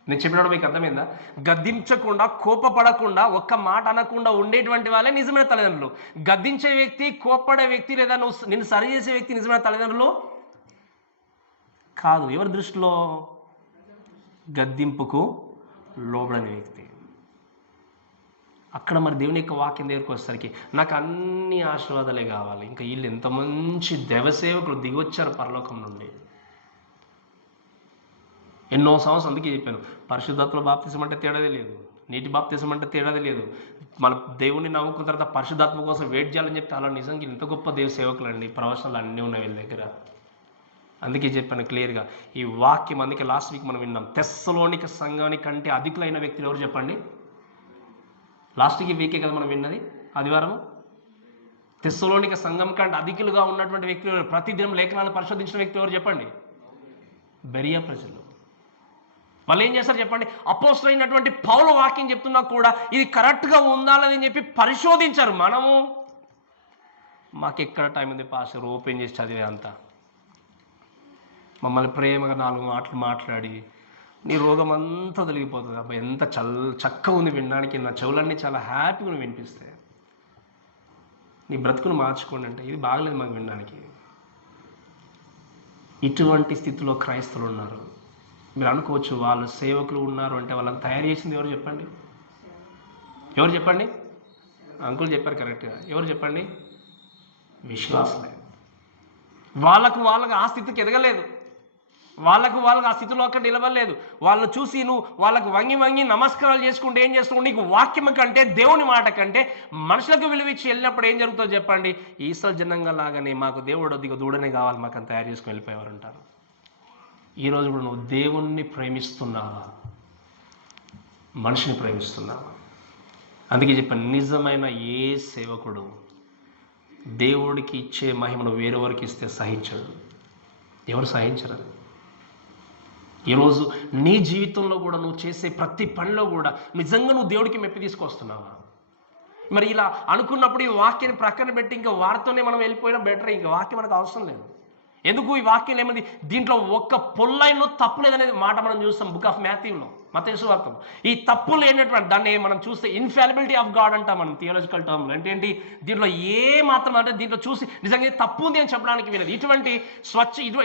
నేను చెప్పినప్పుడు మీకు అర్థమైందా? గద్దించకుండా, కోపపడకుండా, ఒక్క మాట అనకుండా ఉండేటువంటి వాళ్ళే నిజమైన తల్లిదండ్రులు. గద్దించే వ్యక్తి, కోపపడే వ్యక్తి, లేదా నిన్ను సరి చేసే వ్యక్తి నిజమైన తల్లిదండ్రులు కాదు. ఎవరి దృష్టిలో? గద్దింపుకు లోబడని వ్యక్తి. అక్కడ మరి దేవుని యొక్క వాక్యం దగ్గరికి వచ్చేసరికి నాకు అన్ని ఆశీర్వాదాలే కావాలి, ఇంకా వీళ్ళు ఎంత మంచి దేవసేవకులు దిగొచ్చారు పరలోకం నుండి. ఎన్నో సంవత్సరం అందుకే చెప్పాను, పరిశుద్ధాత్మల బాప్తిసం అంటే తేడాదే లేదు, నీటి బాప్తిసం అంటే తేడాదే లేదు. మన దేవుణ్ణి నమ్ముకున్న తర్వాత పరిశుద్ధాత్మ కోసం వెయిట్ చేయాలని చెప్తే అలా నిజంగా ఇంత గొప్ప దేవ సేవకులు అండి, ప్రవచనాలు అన్నీ ఉన్నాయి వీళ్ళ దగ్గర. అందుకే చెప్పాను క్లియర్గా ఈ వాక్యం. అందుకే లాస్ట్ వీక్ మనం విన్నాం, తెస్సలోనిక సంఘానికంటే అధికులైన వ్యక్తులు ఎవరు చెప్పండి? లాస్ట్ వీకే కదా మనం విన్నది, ఆదివారం. తెస్సలోనిక సంఘం కంటే అధికులుగా ఉన్నటువంటి వ్యక్తులు, ప్రతిదినం లేఖనాలను పరిశోధించిన వ్యక్తులు ఎవరు చెప్పండి? బెరియా ప్రజలు. వాళ్ళు ఏం చేస్తారు చెప్పండి? అపోస్తలుడైనటువంటి పౌలు వాక్యం చెప్తున్నా కూడా ఇది కరెక్ట్గా ఉండాలని చెప్పి పరిశోధించారు. మనము మాకు ఎక్కడ టైం ఉంది పాస్టర్ ఓపెన్ చేసి చదివే అంతా? మమ్మల్ని ప్రేమగా 4 మాటలు మాట్లాడి నీ రోగం అంతా తొలగిపోతుంది అబ్బా, ఎంత చక్కగా ఉంది వినడానికి, నా చెవులన్నీ చాలా హ్యాపీగా వినిపిస్తాయి, నీ బ్రతుకును మార్చుకోండి అంటే ఇది బాగలేదు మాకు వినడానికి. ఇటువంటి స్థితిలో క్రైస్తవులు ఉన్నారు. మీరు అనుకోవచ్చు వాళ్ళు సేవకులు ఉన్నారు అంటే వాళ్ళని తయారు చేసింది ఎవరు చెప్పండి? ఎవరు చెప్పండి? అంకుల్ చెప్పారు కరెక్ట్గా. ఎవరు చెప్పండి? విశ్వాసలే. వాళ్ళకు ఆ స్థితికి ఎదగలేదు, వాళ్ళకు ఆ స్థితిలో అక్కడ నిలవలేదు. వాళ్ళు చూసి నువ్వు వాళ్ళకు వంగి నమస్కారాలు చేసుకుంటే ఏం చేస్తున్నావు? నీకు వాక్యం కంటే, దేవుని మాట కంటే మనుషులకు విలువిచ్చి వెళ్ళినప్పుడు ఏం జరుగుతుందో చెప్పండి? ఈశ్వర జనంగా లాగానే మాకు దేవుడు దిగ దూడనే కావాలి మాకు అని తయారు చేసుకుని వెళ్ళిపోయేవారు అంటారు. ఈరోజు కూడా నువ్వు దేవుణ్ణి ప్రేమిస్తున్నావా, మనిషిని ప్రేమిస్తున్నావా? అందుకే చెప్పాను, నిజమైన ఏ సేవకుడు దేవుడికి ఇచ్చే మహిమను వేరెవరికి ఇస్తే సహించడు. ఎవరు సహించరు. ఈరోజు నీ జీవితంలో కూడా నువ్వు చేసే ప్రతి పనిలో కూడా నిజంగా నువ్వు దేవుడికి మెప్పి తీసుకొస్తున్నావా? మరి ఇలా అనుకున్నప్పుడు ఈ వాక్యాన్ని ప్రక్కన పెట్టి ఇంకా వారితోనే మనం వెళ్ళిపోయినా బెటర్. ఇంకా వాక్యం మనకు అవసరం లేదు. ఎందుకు? ఈ వాక్యం ఏమంది? దీంట్లో ఒక్క పొల్లైన్లో తప్పు లేదనేది మాట మనం చూస్తాం బుక్ ఆఫ్ మాథ్యూలో, మత్తయి సువార్త. ఈ తప్పు లేనటువంటి దాన్ని మనం చూస్తే ఇన్ఫాలిబిలిటీ ఆఫ్ గాడ్ అంటాం మనం థియాలజికల్ టర్మ్లో. అంటే ఏంటి? దీంట్లో ఏ మాత్రం అంటే దీంట్లో చూసి నిజంగా తప్పు ఉంది అని చెప్పడానికి వినదు.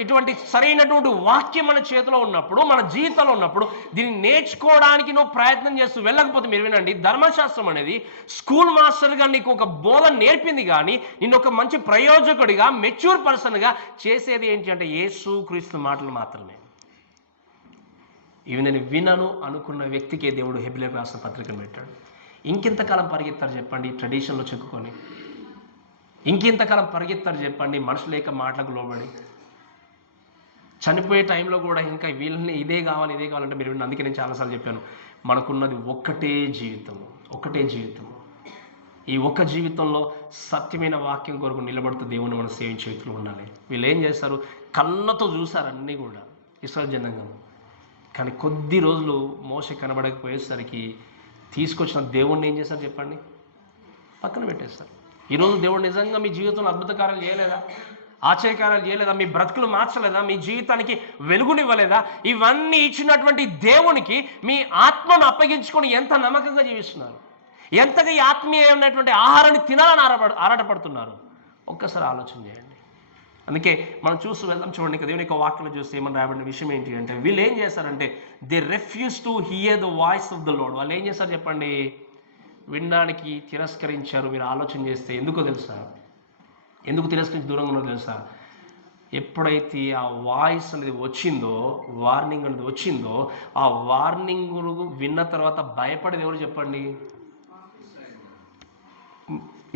ఇటువంటి సరైనటువంటి వాక్యం మన చేతిలో ఉన్నప్పుడు, మన జీవితంలో ఉన్నప్పుడు, దీన్ని నేర్చుకోవడానికి నువ్వు ప్రయత్నం చేస్తూ వెళ్ళకపోతే, మీరు వినండి, ధర్మశాస్త్రం అనేది స్కూల్ మాస్టర్గా నీకు ఒక బోధ నేర్పింది, కానీ నిన్ను ఒక మంచి ప్రయోజకుడిగా, మెచ్యూర్ పర్సన్గా చేసేది ఏంటి అంటే యేసుక్రీస్తు మాటలు మాత్రమే. ఇవి నేను వినను అనుకున్న వ్యక్తికే దేవుడు హెబ్రీయులకు రాసిన పత్రికను పెట్టాడు. ఇంకెంతకాలం పరిగెత్తారు చెప్పండి ట్రెడిషన్లో చెక్కుకొని? ఇంకెంతకాలం పరిగెత్తారు చెప్పండి మనుషుల యొక్క మాటలకు లోబడి? చనిపోయే టైంలో కూడా ఇంకా వీళ్ళని ఇదే కావాలంటే మీరు విన్న. అందుకే నేను చాలాసార్లు చెప్పాను, మనకున్నది ఒక్కటే జీవితము. ఈ ఒక్క జీవితంలో సత్యమైన వాక్యం కొరకు నిలబడుతూ దేవుని మనం సేవించే వ్యక్తులు ఉండాలి. వీళ్ళు ఏం చేస్తారు? కళ్ళతో చూసారు అన్నీ కూడా ఇశ్రాయేలు జనాంగం. కానీ కొద్ది రోజులు మోషే కనబడకపోయేసరికి తీసుకొచ్చిన దేవుణ్ణి ఏం చేస్తారు చెప్పండి? పక్కన పెట్టేస్తారు. ఈరోజు దేవుడు నిజంగా మీ జీవితంలో అద్భుత కార్యాలు చేయలేదా? ఆశ్చర్యకార్యాలు చేయలేదా? మీ బ్రతుకులు మార్చలేదా? మీ జీవితానికి వెలుగునివ్వలేదా? ఇవన్నీ ఇచ్చినటువంటి దేవునికి మీ ఆత్మను అప్పగించుకొని ఎంత నమ్మకంగా జీవిస్తున్నారు, ఎంతగా ఈ ఆత్మీయమైనటువంటి ఆహారాన్ని తినాలని ఆరాటపడుతున్నారు, ఒక్కసారి ఆలోచన చేయండి. అందుకే మనం చూస్తూ వెళ్దాం. చూడండి, ఇక దేవుని యొక్క వాక్యం చూస్తే ఏమని రాబడిన విషయం ఏంటి అంటే, వీళ్ళు ఏం చేస్తారంటే they refuse to hear the voice of the lord. వాళ్ళు ఏం చేస్తారు చెప్పండి? వినడానికి తిరస్కరించారు. మీరు ఆలోచన చేస్తే ఎందుకో తెలుసా? ఎందుకు తిరస్కరించి దూరంగా ఉన్నదో తెలుసా? ఎప్పుడైతే ఆ వాయిస్ అనేది వచ్చిందో, వార్నింగ్ అనేది వచ్చిందో, ఆ వార్నింగ్ విన్న తర్వాత భయపడేది ఎవరు చెప్పండి?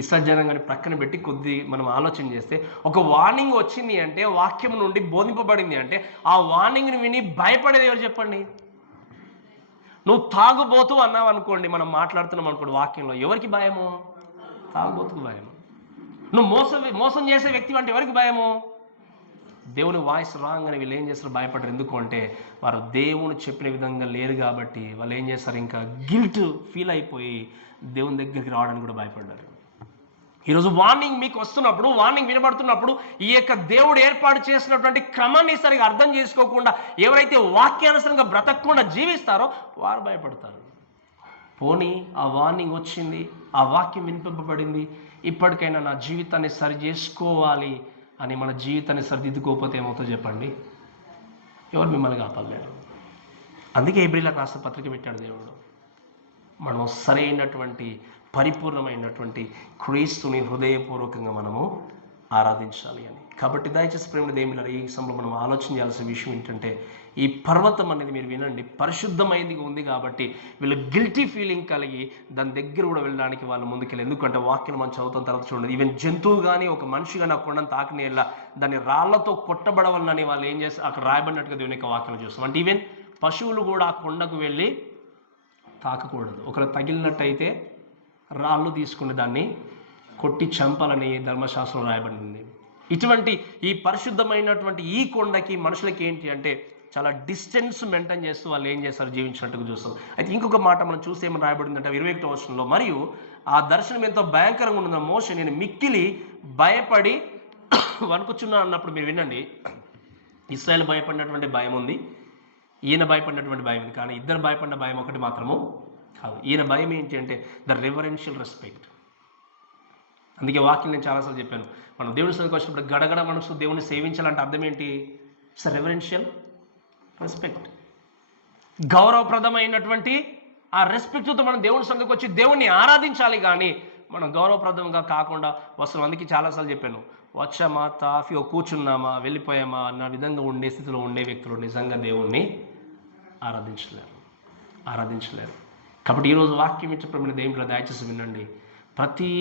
ఇశ్రాయేలు జనాంగాన్ని ప్రక్కన పెట్టి కొద్ది మనం ఆలోచన చేస్తే, ఒక వార్నింగ్ వచ్చింది అంటే, వాక్యం నుండి బోధింపబడింది అంటే, ఆ వార్నింగ్ని విని భయపడేది ఎవరు చెప్పండి? నువ్వు తాగుబోతు అన్నావు అనుకోండి, మనం మాట్లాడుతున్నాం అనుకోండి వాక్యంలో, ఎవరికి భయము? తాగుబోతుకు భయము. నువ్వు మోసం చేసే వ్యక్తి అంటే ఎవరికి భయము? దేవుని వాయిస్ రాగానే వీళ్ళు ఏం చేస్తారు? భయపడరు. ఎందుకు అంటే వారు దేవుని చెప్పిన విధంగా లేరు కాబట్టి. వాళ్ళు ఏం చేస్తారు? ఇంకా గిల్ట్ ఫీల్ అయిపోయి దేవుని దగ్గరికి రావడానికి కూడా భయపడ్డారు. ఈరోజు వార్నింగ్ మీకు వస్తున్నప్పుడు, వార్నింగ్ వినబడుతున్నప్పుడు, ఈ యొక్క దేవుడు ఏర్పాటు చేసినటువంటి క్రమాన్ని సరిగా అర్థం చేసుకోకుండా ఎవరైతే వాక్యానుసరంగా బ్రతకకుండా జీవిస్తారో వారు భయపడతారు. పోనీ ఆ వార్నింగ్ వచ్చింది, ఆ వాక్యం వినిపింపబడింది, ఇప్పటికైనా నా జీవితాన్ని సరి చేసుకోవాలి అని మన జీవితాన్ని సరిదిద్దుకోకపోతే ఏమవుతుందో చెప్పండి? ఎవరు మిమ్మల్ని కాపాడలేరు. అందుకే హెబ్రీయులకు రాసిన పత్రిక పెట్టాడు దేవుడు. మనం సరైనటువంటి పరిపూర్ణమైనటువంటి క్రీస్తుని హృదయపూర్వకంగా మనము ఆరాధించాలి అని. కాబట్టి దయచేసి ప్రేమ దేవుని ఈ సమయంలో మనం ఆలోచన చేయాల్సిన విషయం ఏంటంటే, ఈ పర్వతం అనేది మీరు వినండి పరిశుద్ధమైనది ఉంది కాబట్టి వీళ్ళు గిల్టీ ఫీలింగ్ కలిగి దాని దగ్గర కూడా వెళ్ళడానికి వాళ్ళు ముందుకెళ్ళి, ఎందుకంటే వాక్యం మనం చదువుతాం తర్వాత చూడండి, ఈవెన్ జంతువు కానీ ఒక మనిషి కానీ ఆ కొండను తాకని వెళ్ళా దాన్ని రాళ్లతో కొట్టబడవాలని వాళ్ళు ఏం చేస్తారు అక్కడ రాయబడినట్టుగా దేవుని యొక్క వాక్యం చూస్తాం. అంటే ఈవెన్ పశువులు కూడా ఆ కొండకు వెళ్ళి తాకకూడదు, ఒకరు తగిలినట్టయితే రాళ్ళు తీసుకుని దాన్ని కొట్టి చంపాలని ధర్మశాస్త్రం రాయబడింది. ఇటువంటి ఈ పరిశుద్ధమైనటువంటి ఈ కొండకి మనుషులకి ఏంటి అంటే చాలా డిస్టెన్స్ మెయింటైన్ చేస్తూ వాళ్ళు ఏం చేస్తారు జీవించినట్టుగా చూస్తాం. అయితే ఇంకొక మాట మనం చూస్తే ఏమని రాయబడిందంటే 21వ వచనంలో, మరియు ఆ దర్శనం ఎంతో భయంకరంగా ఉన్న మోషే నేను మిక్కిలి భయపడి వణుకుచున్నా అన్నప్పుడు మీరు వినండి, ఇశ్రాయేలు భయపడినటువంటి భయం ఉంది, ఈయన భయపడినటువంటి భయం ఉంది, కానీ ఇద్దరు భయపడిన భయం ఒకటి మాత్రము కాదు. ఈయన భయం ఏంటి అంటే ద రెవరెన్షియల్ రెస్పెక్ట్. అందుకే వాక్యం నేను చాలాసార్లు చెప్పాను, మనం దేవుని సన్నిధికి వచ్చినప్పుడు గడగడ మనసు దేవుని సేవించాలంటే అర్థం ఏంటి? It's reverential respect. గౌరవప్రదమైనటువంటి ఆ రెస్పెక్ట్తో మనం దేవుని సన్నిధికి వచ్చి దేవుణ్ణి ఆరాధించాలి. కానీ మనం గౌరవప్రదంగా కాకుండా వస్తున్నాం. అందుకే చాలాసార్లు చెప్పాను, వచ్చామా తాఫీలో కూర్చున్నామా వెళ్ళిపోయామా అన్న విధంగా ఉండే స్థితిలో ఉండే వ్యక్తులు నిజంగా దేవుణ్ణి ఆరాధించలేరు. కాబట్టి ఈరోజు వాక్యం ఇచ్చే దేవునిలో దయచేసి వినండి. ప్రతి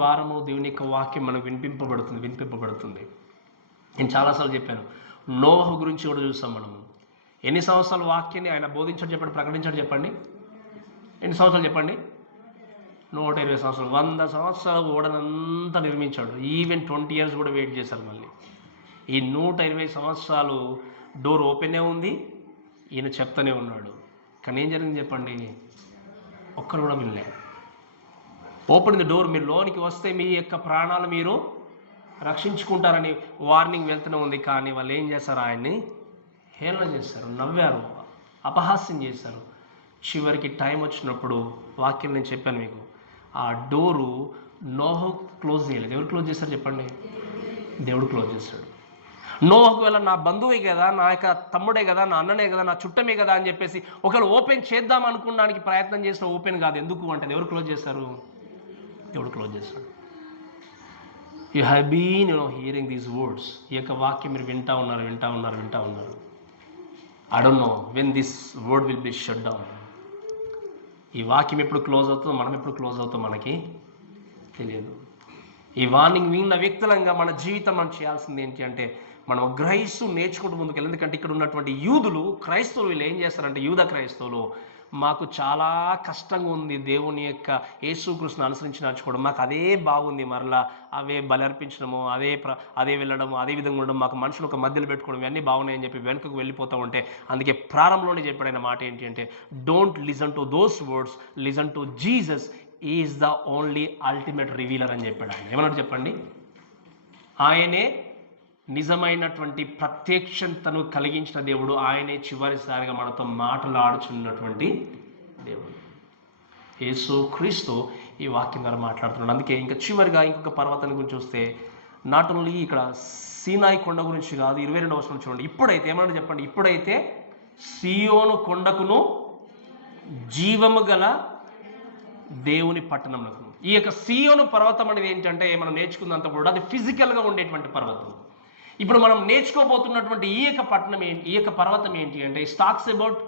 వారము దేవుని యొక్క వాక్యం మనకు వినిపింపబడుతుంది. నేను చాలాసార్లు చెప్పాను, నోవహు గురించి కూడా చూస్తాం. మనము ఎన్ని సంవత్సరాల వాక్యాన్ని ఆయన బోధించాడు చెప్పండి, ప్రకటించాడు చెప్పండి. ఎన్ని సంవత్సరాలు చెప్పండి? 120 సంవత్సరాలు. 100 సంవత్సరాలు ఓడనంతా నిర్మించాడు. ఈవెన్ 20 years కూడా వెయిట్ చేశారు. మళ్ళీ ఈ 120 సంవత్సరాలు డోర్ ఓపెనే ఉంది, ఈయన చెప్తూనే ఉన్నాడు. కానీ ఏం జరిగింది చెప్పండి? ఒక్కరు కూడా వినలే. ఓపెన్ ది డోర్, మీరు లోనికి వస్తే మీ యొక్క ప్రాణాలు మీరు రక్షించుకుంటారని వార్నింగ్ వెళ్తూనే ఉంది. కానీ వాళ్ళు ఏం చేశారు? ఆయన్ని హేళన చేశారు, నవ్వారు, అపహాస్యం చేశారు. చివరికి టైం వచ్చినప్పుడు వాక్యం నేను చెప్పాను మీకు, ఆ డోరు నోహు క్లోజ్ చేయలేదు. ఎవరు క్లోజ్ చేశారు చెప్పండి? దేవుడు క్లోజ్ చేశాడు. నోహుకు వెళ్ళ నా బంధువే కదా, నా యొక్క తమ్ముడే కదా, నా అన్ననే కదా, నా చుట్టమే కదా అని చెప్పేసి ఒకవేళ ఓపెన్ చేద్దాం అనుకోవడానికి ప్రయత్నం చేసిన ఓపెన్ కాదు. ఎందుకు అంటే ఎవరు క్లోజ్ చేశారు? దేవుడు క్లోజ్ చేశాడు. You have been hearing these words. ఈ యొక్క వాక్యం మీరు వింటా ఉన్నారు. I don't know when this word will be shut down. ఈ వాక్యం ఎప్పుడు క్లోజ్ అవుతుందో, మనం ఎప్పుడు క్లోజ్ అవుతాం మనకి తెలియదు. ఈ వార్నింగ్ విన్న వ్యక్తులంగా మన జీవితం మనం చేయాల్సింది ఏంటి అంటే మనం గ్రహిస్తూ నేర్చుకుంటూ ముందుకెళ్ళి. ఎందుకంటే ఇక్కడ ఉన్నటువంటి యూదులు, క్రైస్తవులు, వీళ్ళు ఏం చేస్తారంటే యూద క్రైస్తవులు, మాకు చాలా కష్టంగా ఉంది దేవుని యొక్క యేసుక్రీస్తుని అనుసరించి నడుచుకోవడం, మాకు అదే బాగుంది, మరలా అవే బలి అర్పించడము, అదే వెళ్ళడము, అదే విధంగా ఉండడం, మాకు మనుషులు ఒక మధ్యలో పెట్టుకోవడం, ఇవన్నీ బాగున్నాయని చెప్పి వెనుకకు వెళ్ళిపోతూ ఉంటే, అందుకే ప్రారంభంలోనే చెప్పాడైన మాట ఏంటి అంటే don't listen to those words, listen to Jesus is the only ultimate revealer అని చెప్పాడు. ఆయన ఏమన్నాడు చెప్పండి? ఆయనే నిజమైనటువంటి ప్రత్యక్షతను కలిగించిన దేవుడు, ఆయనే చివరిసారిగా మనతో మాట్లాడుచున్నటువంటి దేవుడు. యేసు క్రీస్తు ఈ వాక్యం ద్వారా మాట్లాడుతున్నాడు. అందుకే ఇంకా చివరిగా ఇంకొక పర్వతాన్ని గురించి చూస్తే, నాట్ ఓన్లీ ఇక్కడ సీనాయి కొండ గురించి కాదు, 22వ వచనం చూడండి. ఇప్పుడైతే ఏమన్నా చెప్పండి? ఇప్పుడైతే సియోను కొండకును జీవము గల దేవుని పట్టణమునకు. ఈ యొక్క సియోను పర్వతం అనేది ఏంటంటే మనం నేర్చుకున్నంత కూడా అది ఫిజికల్గా ఉండేటువంటి పర్వతం. ఇప్పుడు మనం నేర్చుకోబోతున్నటువంటి ఈ యొక్క పట్టణం ఏంటి, ఈ యొక్క పర్వతం ఏంటి అంటే టాక్స్ అబౌట్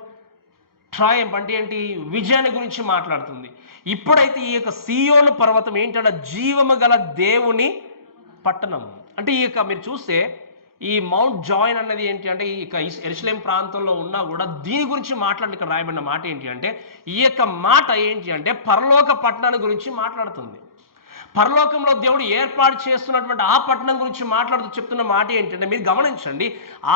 ట్రయంఫ్, అంటే ఏంటి? విజయాన్ని గురించి మాట్లాడుతుంది. ఇప్పుడైతే ఈ యొక్క సియోను పర్వతం ఏంటంటే జీవము గల దేవుని పట్టణం. అంటే ఈ యొక్క మీరు చూస్తే ఈ మౌంట్ జాయిన్ అన్నది ఏంటి అంటే ఈ యొక్క యెరూషలేం ప్రాంతంలో ఉన్నా కూడా దీని గురించి మాట్లాడి ఇక్కడ రాయబడిన మాట ఏంటి అంటే ఈ యొక్క మాట ఏంటి అంటే పరలోక పట్టణాన్ని గురించి మాట్లాడుతుంది. పరలోకంలో దేవుడు ఏర్పాటు చేస్తున్నటువంటి ఆ పట్టణం గురించి మాట్లాడుతూ చెప్తున్న మాట ఏంటంటే మీరు గమనించండి,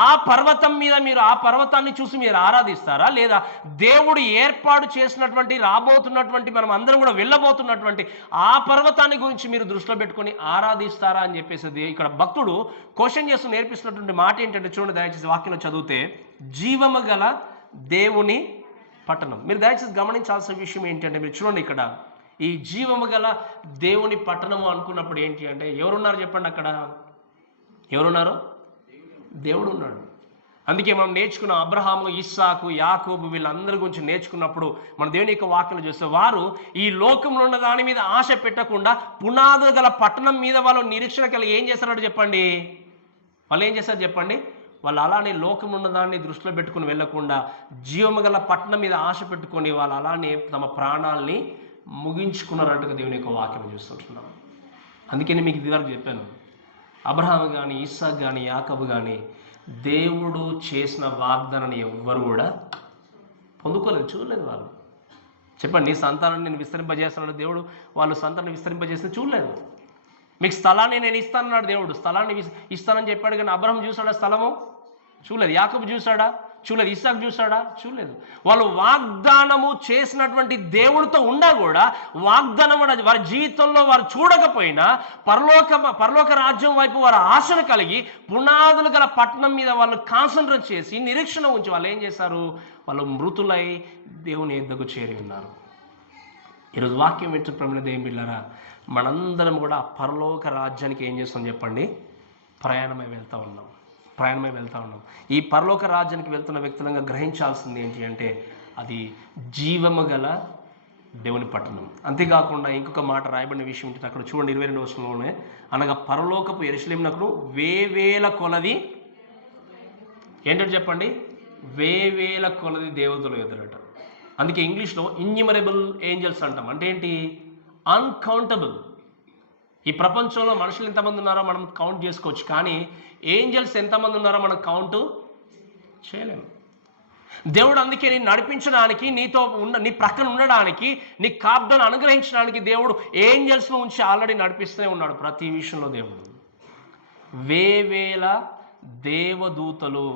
ఆ పర్వతం మీద మీరు ఆ పర్వతాన్ని చూసి మీరు ఆరాధిస్తారా, లేదా దేవుడు ఏర్పాటు చేసినటువంటి రాబోతున్నటువంటి మనం అందరం కూడా వెళ్ళబోతున్నటువంటి ఆ పర్వతాన్ని గురించి మీరు దృష్టిలో పెట్టుకొని ఆరాధిస్తారా అని చెప్పేసి ఇక్కడ భక్తుడు క్వశ్చన్ చేస్తూ నేర్పిస్తున్నటువంటి మాట ఏంటంటే చూడండి, దయచేసి వాక్యంలో చదివితే జీవము గల దేవుని పట్టణం. మీరు దయచేసి గమనించాల్సిన విషయం ఏంటంటే మీరు చూడండి, ఇక్కడ ఈ జీవము గల దేవుని పట్టణము అనుకున్నప్పుడు ఏంటి అంటే ఎవరున్నారు చెప్పండి? అక్కడ ఎవరున్నారు? దేవుడు ఉన్నాడు. అందుకే మనం నేర్చుకున్న అబ్రహాము, ఇస్సాకు, యాకోబు వీళ్ళందరి గురించి నేర్చుకున్నప్పుడు మన దేవుని యొక్క వాక్యం చూస్తే వారు ఈ లోకంలో ఉన్న దాని మీద ఆశ పెట్టకుండా పునాదులు గల పట్టణం మీద వాళ్ళు నిరీక్షణ కలిగి ఏం చేస్తారో చెప్పండి? వాళ్ళు ఏం చేస్తారు చెప్పండి? వాళ్ళు అలానే లోకం ఉన్నదాన్ని దృష్టిలో పెట్టుకుని వెళ్ళకుండా జీవము గల పట్టణం మీద ఆశ పెట్టుకొని వాళ్ళు అలానే తమ ప్రాణాలని ముగించుకున్నారంటగా దేవుని యొక్క వాక్యం చూస్తుంటున్నాం. అందుకని మీకు ఇదివరకు చెప్పాను, అబ్రహాము కానీ, ఇస్సాకు కానీ, యాకోబు కానీ దేవుడు చేసిన వాగ్దానాన్ని ఎవ్వరు కూడా పొందుకోలేదు, చూడలేదు. వాళ్ళు చెప్పండి, నీ సంతానాన్ని నేను విస్తరింపజేస్తున్నాడు దేవుడు, వాళ్ళు సంతానాన్ని విస్తరింపజేస్తే చూడలేదు. మీకు స్థలాన్ని నేను ఇస్తానన్నాడు దేవుడు, స్థలాన్ని ఇస్తానని చెప్పాడు. కానీ అబ్రహాం చూసాడా స్థలము? చూడలేదు. యాకోబు చూసాడా? చూడలేదు. ఇస్సాకు చూసాడా? చూడలేదు. వాళ్ళు వాగ్దానము చేసినటువంటి దేవుడితో ఉన్నా కూడా వాగ్దానం వారి జీవితంలో వారు చూడకపోయినా పరలోక రాజ్యం వైపు వారు ఆశను కలిగి పునాదులు గల పట్టణం మీద వాళ్ళు కాన్సన్ట్రేట్ చేసి నిరీక్షణ ఉంచి వాళ్ళు ఏం చేశారు? వాళ్ళు మృతులై దేవుని యొద్దకు చేరి ఉన్నారు. ఈరోజు వాక్యం వింటున్న ప్రేమైన దేవుని బిడ్డలారా, మనందరం కూడా ఆ పరలోక రాజ్యానికి ఏం చేస్తాం చెప్పండి? ప్రయాణమై వెళ్తూ ఉన్నాం. ఈ పరలోక రాజ్యానికి వెళ్తున్న వ్యక్తులంగా గ్రహించాల్సింది ఏంటి అంటే అది జీవము గల దేవుని పట్టణం. అంతేకాకుండా ఇంకొక మాట రాయబడిన విషయం ఉంటుంది అక్కడ చూడండి, 22వ వచనంలోనే, అనగా పరలోకపు యెరూషలేమునకు వేవేల కొలది ఏంటంటే చెప్పండి, వేవేల కొలది దేవతలు ఎదురట. అందుకే ఇంగ్లీష్లో ఇన్యూమరబుల్ ఏంజల్స్ అంటాం. అంటే ఏంటి? అన్కౌంటబుల్. ఈ ప్రపంచంలో మనుషులు ఎంతమంది ఉన్నారో మనం కౌంట్ చేసుకోవచ్చు, కానీ ఏంజల్స్ ఎంతమంది ఉన్నారో మనం కౌంట్ చేయలేము. దేవుడు అందుకే నేను నడిపించడానికి, నీతో నీ ప్రక్కన ఉండడానికి, నీ కాపుదలను అనుగ్రహించడానికి దేవుడు ఏంజల్స్ను ఉంచి ఆల్రెడీ నడిపిస్తూనే ఉన్నాడు ప్రతి విషయంలో. దేవుడు వేవేల దేవదూతలు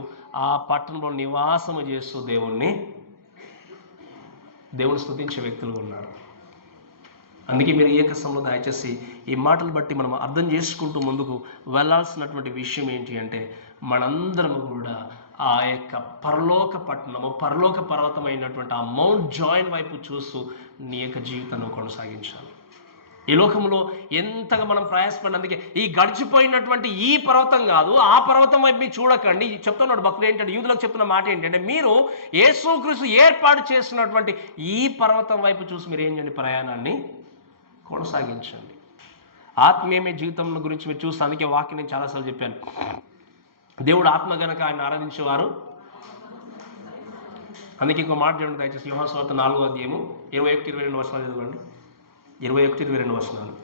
ఆ పట్టణంలో నివాసము చేస్తూ దేవుణ్ణి స్తుతించే వ్యక్తులు ఉన్నారు. అందుకే మీరు ఏకసంలో దయచేసి ఈ మాటలు బట్టి మనం అర్థం చేసుకుంటూ ముందుకు వెళ్ళాల్సినటువంటి విషయం ఏంటి అంటే మనందరం కూడా ఆ యొక్క పరలోక పట్టణము, పరలోక పర్వతమైనటువంటి ఆ మౌంట్ జాయిన్ వైపు చూస్తూ నీ యొక్క జీవితాన్ని కొనసాగించాలి. ఈ లోకంలో ఎంతగా మనం ప్రయాసపడినందుకే ఈ గడిచిపోయినటువంటి ఈ పర్వతం కాదు, ఆ పర్వతం వైపు మీరు చూడకండి. చెప్తున్నాడు భక్తులు ఏంటంటే, యూదులకు చెప్తున్న మాట ఏంటంటే, మీరు యేసుక్రీస్తు ఏర్పాటు చేసినటువంటి ఈ పర్వతం వైపు చూసి మీరు ఏం చేయండి? ప్రయాణాన్ని కొనసాగించండి. ఆత్మీయమే జీవితం గురించి మీరు చూస్తే, అందుకే వాక్యం నేను చాలాసార్లు చెప్పాను, దేవుడు ఆత్మ గనక ఆయన ఆరాధించేవారు. అందుకే ఇంకో మాట చూడండి దయచేసి, యోహాను సువార్త 4వ అధ్యాయము 21-22 వచనాలు చదవండి. 21-22 వచనాలు.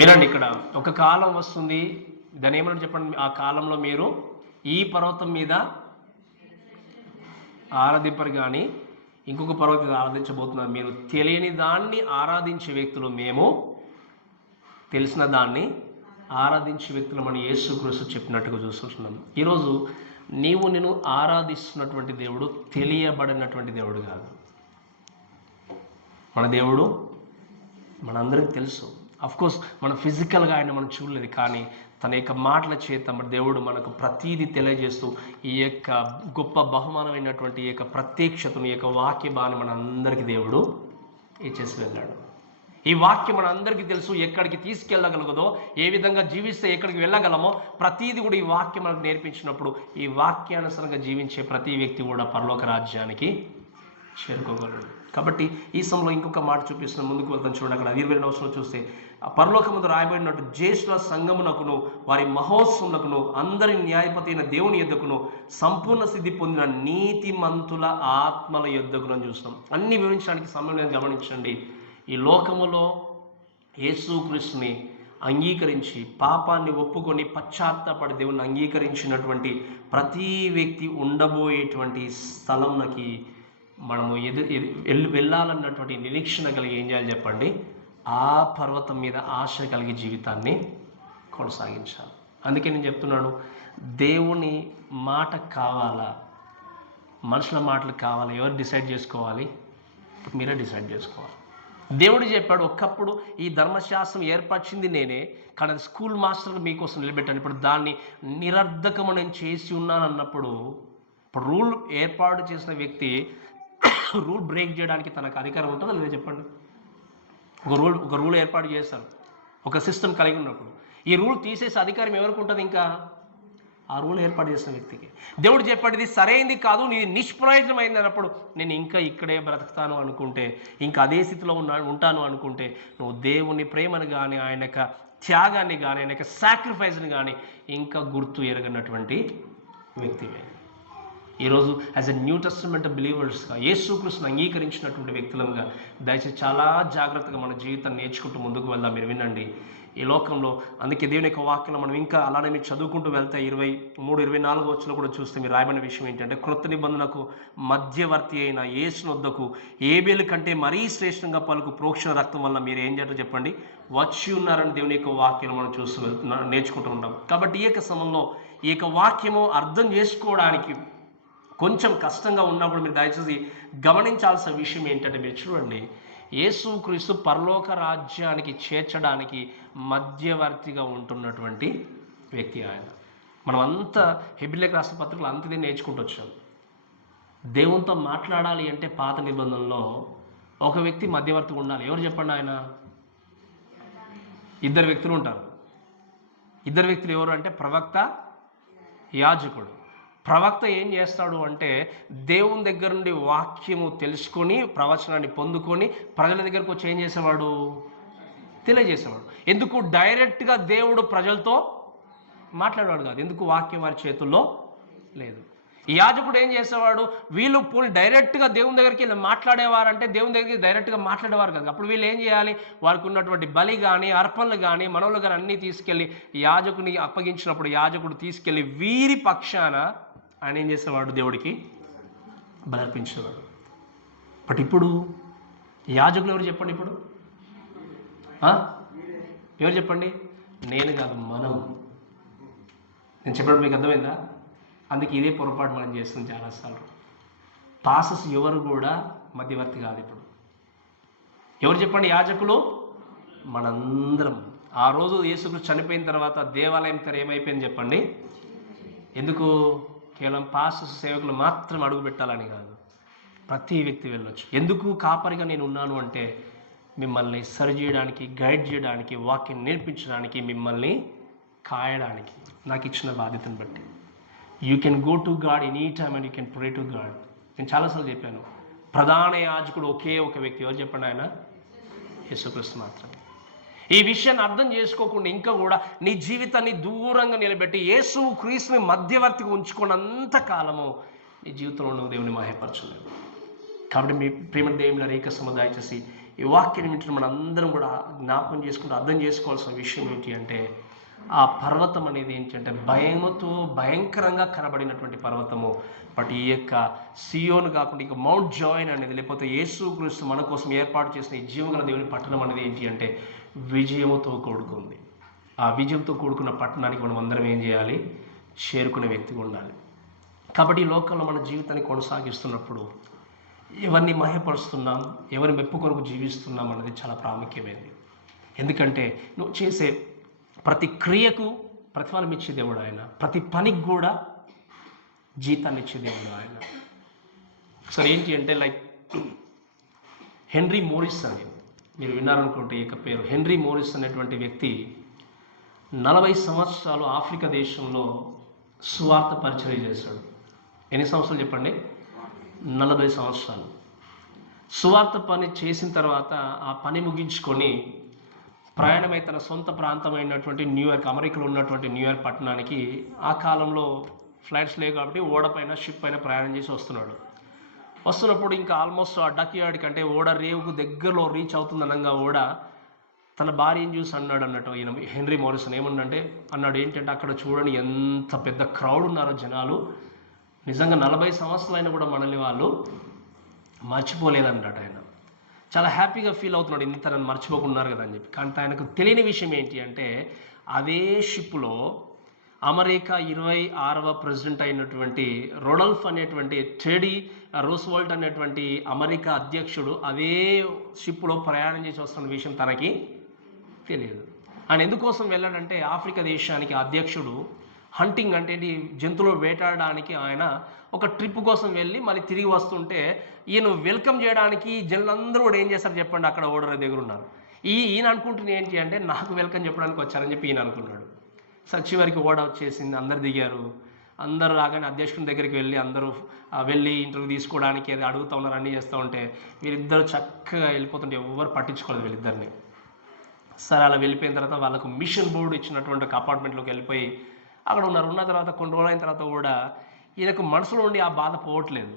వినండి, ఇక్కడ ఒక కాలం వస్తుంది, దాని ఏమన్నా చెప్పండి. ఆ కాలంలో మీరు ఈ పర్వతం మీద ఆరాధింపరు కానీ ఇంకొక పర్వతం మీద ఆరాధించబోతున్నారు. మీరు తెలియని దాన్ని ఆరాధించే వ్యక్తులు, మేము తెలిసిన దాన్ని ఆరాధించే వ్యక్తులు మన యేసుక్రీస్తు చెప్పినట్టుగా చూస్తున్నాం. ఈరోజు నేను ఆరాధిస్తున్నటువంటి దేవుడు తెలియబడినటువంటి దేవుడు కాదు. మన దేవుడు మనందరికీ తెలుసు. అఫ్కోర్స్ మనం ఫిజికల్గా ఆయన మనం చూడలేదు, కానీ తన యొక్క మాటల చేత మన దేవుడు మనకు ప్రతీది తెలియజేస్తూ ఈ యొక్క గొప్ప బహుమానమైనటువంటి ఈ యొక్క ప్రత్యక్షతను, ఈ యొక్క వాక్య భావాన్ని మనందరికీ దేవుడు ఇచ్చేసి వెళ్ళాడు. ఈ వాక్యం మనందరికీ తెలుసు, ఎక్కడికి తీసుకెళ్ళగలగదో, ఏ విధంగా జీవిస్తే ఎక్కడికి వెళ్ళగలమో ప్రతీది కూడా ఈ వాక్యం మనకు నేర్పించినప్పుడు ఈ వాక్యానుసారంగా జీవించే ప్రతి వ్యక్తి కూడా పరలోక రాజ్యానికి చేరుకోగలడు. కాబట్టి ఈ సమయంలో ఇంకొక మాట చూపిస్తున్న ముందుకు వెళ్తాను చూడండి. అక్కడ 22వ వచనంలో చూస్తే, పరలోకమందు రాయబడినట్టు జ్యేష్ఠుల సంఘమునకును వారి మహోత్సవమునకును అందరి న్యాయపతి అయిన దేవుని యొద్దకును సంపూర్ణ సిద్ధి పొందిన నీతిమంతుల ఆత్మల యొద్దకును అని చూస్తున్నాం. అన్ని వివరించడానికి సమయం లేదు, గమనించండి. ఈ లోకములో యేసుక్రీస్తుని అంగీకరించి పాపాన్ని ఒప్పుకొని పశ్చాత్తాపడి దేవుని అంగీకరించినటువంటి ప్రతి వ్యక్తి ఉండబోయేటువంటి స్థలంకి మనము వెళ్ళాలన్నటువంటి నిరీక్షణ కలిగి ఏం చేయాలి చెప్పండి? ఆ పర్వతం మీద ఆశ కలిగి జీవితాన్ని కొనసాగించాలి. అందుకే నేను చెప్తున్నాను, దేవుని మాట కావాలా, మనుషుల మాటలు కావాలా? ఎవరు డిసైడ్ చేసుకోవాలి? మీరే డిసైడ్ చేసుకోవాలి. దేవుడు చెప్పాడు, ఒకప్పుడు ఈ ధర్మశాస్త్రం ఏర్పరిచింది నేనే, కానీ అది స్కూల్ మాస్టర్గా మీకోసం నిలబెట్టాను. ఇప్పుడు దాన్ని నిరర్ధకము నేను చేసి ఉన్నాను అన్నప్పుడు, ఇప్పుడు రూల్ ఏర్పాటు చేసిన వ్యక్తి రూల్ బ్రేక్ చేయడానికి తనకు అధికారం ఉంటుందా లేదా చెప్పండి? ఒక రూల్ ఏర్పాటు చేస్తారు, ఒక సిస్టమ్ కలిగి ఉన్నప్పుడు ఈ రూల్ తీసేసే అధికారం ఎవరికి ఉంటుంది? ఇంకా ఆ రూల్ ఏర్పాటు చేసిన వ్యక్తికి. దేవుడు చెప్పాడు ఇది సరైనది కాదు, నీది నిష్ప్రయోజనమైంది అన్నప్పుడు నేను ఇంకా ఇక్కడే బ్రతుకుతాను అనుకుంటే, ఇంకా అదే స్థితిలో ఉంటాను అనుకుంటే, నువ్వు దేవుని ప్రేమను కానీ, ఆయన యొక్క త్యాగాన్ని కానీ, ఆయన యొక్క సాక్రిఫైస్ని కానీ ఇంకా గుర్తు ఎరగనటువంటి వ్యక్తివే. ఈరోజు యాజ్ ఎ న్యూ టెస్టమెంట్ బిలీవర్స్గా యేసుక్రీస్తుని అంగీకరించినటువంటి వ్యక్తులంగా దయచేసి చాలా జాగ్రత్తగా మన జీవితాన్ని నేర్చుకుంటూ ముందుకు వెళ్దాం. మీరు వినండి, ఈ లోకంలో అందుకే దేవుని యొక్క వాక్యంలో మనం ఇంకా అలానే మీరు చదువుకుంటూ వెళ్తే 23-24 వచనంలో కూడా చూస్తే మీరు రాయబడిన విషయం ఏంటంటే, క్రొత్త నిబంధనకు మధ్యవర్తి అయిన యేసునొద్దకు ఏబేలు కంటే మరీ శ్రేష్టంగా పలుకు ప్రోక్షణ రక్తం వల్ల మీరు ఏం చేయాలో చెప్పండి, వచ్చి ఉన్నారని దేవుని యొక్క వాక్యం మనం చూస్తూ నేర్చుకుంటూ ఉంటాం. కాబట్టి ఈ యొక్క సమయంలో ఈ యొక్క వాక్యము అర్థం చేసుకోవడానికి కొంచెం కష్టంగా ఉన్నప్పుడు మీరు దయచేసి గమనించాల్సిన విషయం ఏంటంటే, మీరు చూడండి, యేసుక్రీస్తు పరలోక రాజ్యానికి చేర్చడానికి మధ్యవర్తిగా ఉంటున్నటువంటి వ్యక్తి ఆయన. మనం అంతా హెబ్రీయులకు రాసిన పత్రికలు అంతదే నేర్చుకుంటూ వచ్చాం. దేవునితో మాట్లాడాలి అంటే పాత నిబంధనలో ఒక వ్యక్తి మధ్యవర్తిగా ఉండాలి. ఎవరు చెప్పండి? ఆయన ఇద్దరు వ్యక్తులు ఉంటారు. ఇద్దరు వ్యక్తులు ఎవరు అంటే ప్రవక్త, యాజకుడు. ప్రవక్త ఏం చేస్తాడు అంటే దేవుని దగ్గర నుండి వాక్యము తెలుసుకొని ప్రవచనాన్ని పొందుకొని ప్రజల దగ్గరకు వచ్చి ఏం చేసేవాడు, తెలియజేసేవాడు. ఎందుకు? డైరెక్ట్గా దేవుడు ప్రజలతో మాట్లాడేవాడు కాదు. ఎందుకు? వాక్యం వారి చేతుల్లో లేదు. ఈ యాజకుడు ఏం చేసేవాడు, వీళ్ళు పోనీ డైరెక్ట్గా దేవుని దగ్గరికి వెళ్ళి మాట్లాడేవారంటే దేవుని దగ్గరికి డైరెక్ట్గా మాట్లాడేవారు కదా. అప్పుడు వీళ్ళు ఏం చేయాలి, వారికి ఉన్నటువంటి బలి కానీ అర్పణలు కానీ మనవులు కానీ అన్నీ తీసుకెళ్ళి యాజకుని అప్పగించినప్పుడు యాజకుడు తీసుకెళ్ళి వీరి పక్షాన ఆయన ఏం చేసేవాడు, దేవుడికి బలర్పించేవాడు. బట్ ఇప్పుడు యాజకులు ఎవరు చెప్పండి? ఇప్పుడు ఎవరు చెప్పండి? నేను కాదు, మనం. నేను చెప్పడం మీకు అర్థమైందా? అందుకే ఇదే పొరపాటు మనం చేస్తాం చాలాసార్లు. పాసెస్ ఎవరు కూడా మధ్యవర్తి కాదు. ఇప్పుడు ఎవరు చెప్పండి? యాజకులు మనందరం. ఆ రోజు యేసుక్రీస్తు చనిపోయిన తర్వాత దేవాలయం తెర ఏమైపోయింది చెప్పండి? ఎందుకు? కేవలం పాస్టర్స్ సేవకులు మాత్రం అడుగు పెట్టాలని కాదు, ప్రతి వ్యక్తి వెళ్ళొచ్చు. ఎందుకు? కాపరిగా నేను ఉన్నాను అంటే మిమ్మల్ని సరి చేయడానికి, గైడ్ చేయడానికి, వాక్యం నేర్పించడానికి, మిమ్మల్ని కాయడానికి నాకు ఇచ్చిన బాధ్యతను బట్టి. You can go to God any time and you can pray to God. నేను చాలాసార్లు చెప్పాను, ప్రధాన యాజకుడు ఒకే ఒక వ్యక్తి. ఎవరు చెప్పండి? ఆయన యేసుక్రీస్తు మాత్రమే. ఈ విషయాన్ని అర్థం చేసుకోకుండా ఇంకా కూడా నీ జీవితాన్ని దూరంగా నిలబెట్టి యేసుక్రీస్తుని మధ్యవర్తిగా ఉంచుకున్నంత కాలము నీ జీవితంలో నువ్వు దేవుని మహిమపరచలేవు. కాబట్టి మీ ప్రేమ దేవుని రేఖ సముదాయం చేసి ఈ వాక్యాన్ని వింటున్న మన అందరం కూడా జ్ఞాపకం చేసుకుంటూ అర్థం చేసుకోవాల్సిన విషయం ఏంటి అంటే, ఆ పర్వతం అనేది ఏంటంటే భయముతో భయంకరంగా కనబడినటువంటి పర్వతము. బట్ ఈ యొక్క సియోను కాకుండా ఇక మౌంట్ జాయిన్ అనేది, లేకపోతే యేసుక్రీస్తు మన కోసం ఏర్పాటు చేసిన ఈ జీవగల దేవుని పట్టణం అనేది ఏంటి అంటే విజయముతో కూడుకుంది. ఆ విజయంతో కూడుకున్న పట్టణానికి మనం అందరం ఏం చేయాలి, చేరుకునే వ్యక్తిగా ఉండాలి. కాబట్టి ఈ లోకంలో మన జీవితాన్ని కొనసాగిస్తున్నప్పుడు ఎవరిని మహిమపరుస్తున్నాం, ఎవరి మెప్పు కొరకు జీవిస్తున్నాం అన్నది చాలా ప్రాముఖ్యమైనది. ఎందుకంటే నువ్వు చేసే ప్రతి క్రియకు ప్రతిఫలం ఇచ్చే దేవుడు ఆయన, ప్రతి పనికి కూడా జీతాన్ని ఇచ్చే దేవుడు ఆయన. సరే ఏంటి అంటే లైక్ హెన్రీ మోరిస్ అని మీరు విన్నారనుకుంటే ఈ యొక్క పేరు. హెన్రీ మోరిస్ అనేటువంటి వ్యక్తి 40 సంవత్సరాలు ఆఫ్రికా దేశంలో సువార్త పరిచయం చేశాడు. ఎన్ని సంవత్సరాలు చెప్పండి? 40 సంవత్సరాలు. సువార్త పని చేసిన తర్వాత ఆ పని ముగించుకొని ప్రయాణమై తన సొంత ప్రాంతమైనటువంటి న్యూయార్క్, అమెరికాలో ఉన్నటువంటి న్యూయార్క్ పట్టణానికి, ఆ కాలంలో ఫ్లైట్స్ లేవు కాబట్టి ఓడపైన షిప్ పైన ప్రయాణం చేసి వస్తున్నప్పుడు ఇంకా ఆల్మోస్ట్ ఆ డక్ యార్డ్ కంటే ఓడ రేవుకు దగ్గరలో రీచ్ అవుతుందనగా ఓడ తన భార్యను చూసి అన్నట్టు ఈయన హెన్రీ మోరిసన్ ఏమన్నాడంటే ఏంటంటే అక్కడ చూడండి ఎంత పెద్ద క్రౌడ్ ఉన్నారో జనాలు, నిజంగా 40 సంవత్సరాలైనా కూడా మనల్ని వాళ్ళు మర్చిపోలేదన్నట్టు. ఆయన చాలా హ్యాపీగా ఫీల్ అవుతున్నాడు, ఇంత నన్ను మర్చిపోకున్నారు కదా అని చెప్పి. కానీ ఆయనకు తెలియని విషయం ఏంటి అంటే అదే షిప్లో అమెరికా 26వ ప్రెసిడెంట్ అయినటువంటి రొడాల్ఫ్ అనేటువంటి టెడీ రూస్వెల్ట్ అనేటువంటి అమెరికా అధ్యక్షుడు అదే షిప్లో ప్రయాణం చేసి వస్తున్న విషయం తనకి తెలియదు. ఆయన ఎందుకోసం వెళ్ళాడంటే ఆఫ్రికా దేశానికి అధ్యక్షుడు హంటింగ్ అంటే జంతువులు వేటాడడానికి ఆయన ఒక ట్రిప్ కోసం వెళ్ళి మళ్ళీ తిరిగి వస్తుంటే ఈయన వెల్కమ్ చేయడానికి జనులందరూ కూడా ఏం చేస్తారు చెప్పండి, అక్కడ ఓడర్ దగ్గర ఉన్నారు. ఈయన అనుకుంటున్న ఏంటి అంటే నాకు వెల్కమ్ చెప్పడానికి వచ్చారని చెప్పి ఈయన అనుకున్నాడు. చివరికి ఓడ వచ్చేసింది, అందరు దిగారు. అందరూ రాగానే అధ్యక్షుని దగ్గరికి వెళ్ళి అందరూ వెళ్ళి ఇంటర్వ్యూ తీసుకోవడానికి అది అడుగుతూ ఉన్నారు, అన్నీ చేస్తూ ఉంటే వీరిద్దరు చక్కగా వెళ్ళిపోతుంటే ఎవరు పట్టించుకోలేదు వీళ్ళిద్దరిని. సరే అలా వెళ్ళిపోయిన తర్వాత వాళ్ళకు మిషన్ బోర్డు ఇచ్చినటువంటి ఒక అపార్ట్మెంట్లోకి వెళ్ళిపోయి అక్కడ ఉన్నారు. ఉన్న తర్వాత కొన్ని రోజులు అయిన తర్వాత కూడా ఈయనకు మనసులో ఉండి ఆ బాధ పోవట్లేదు.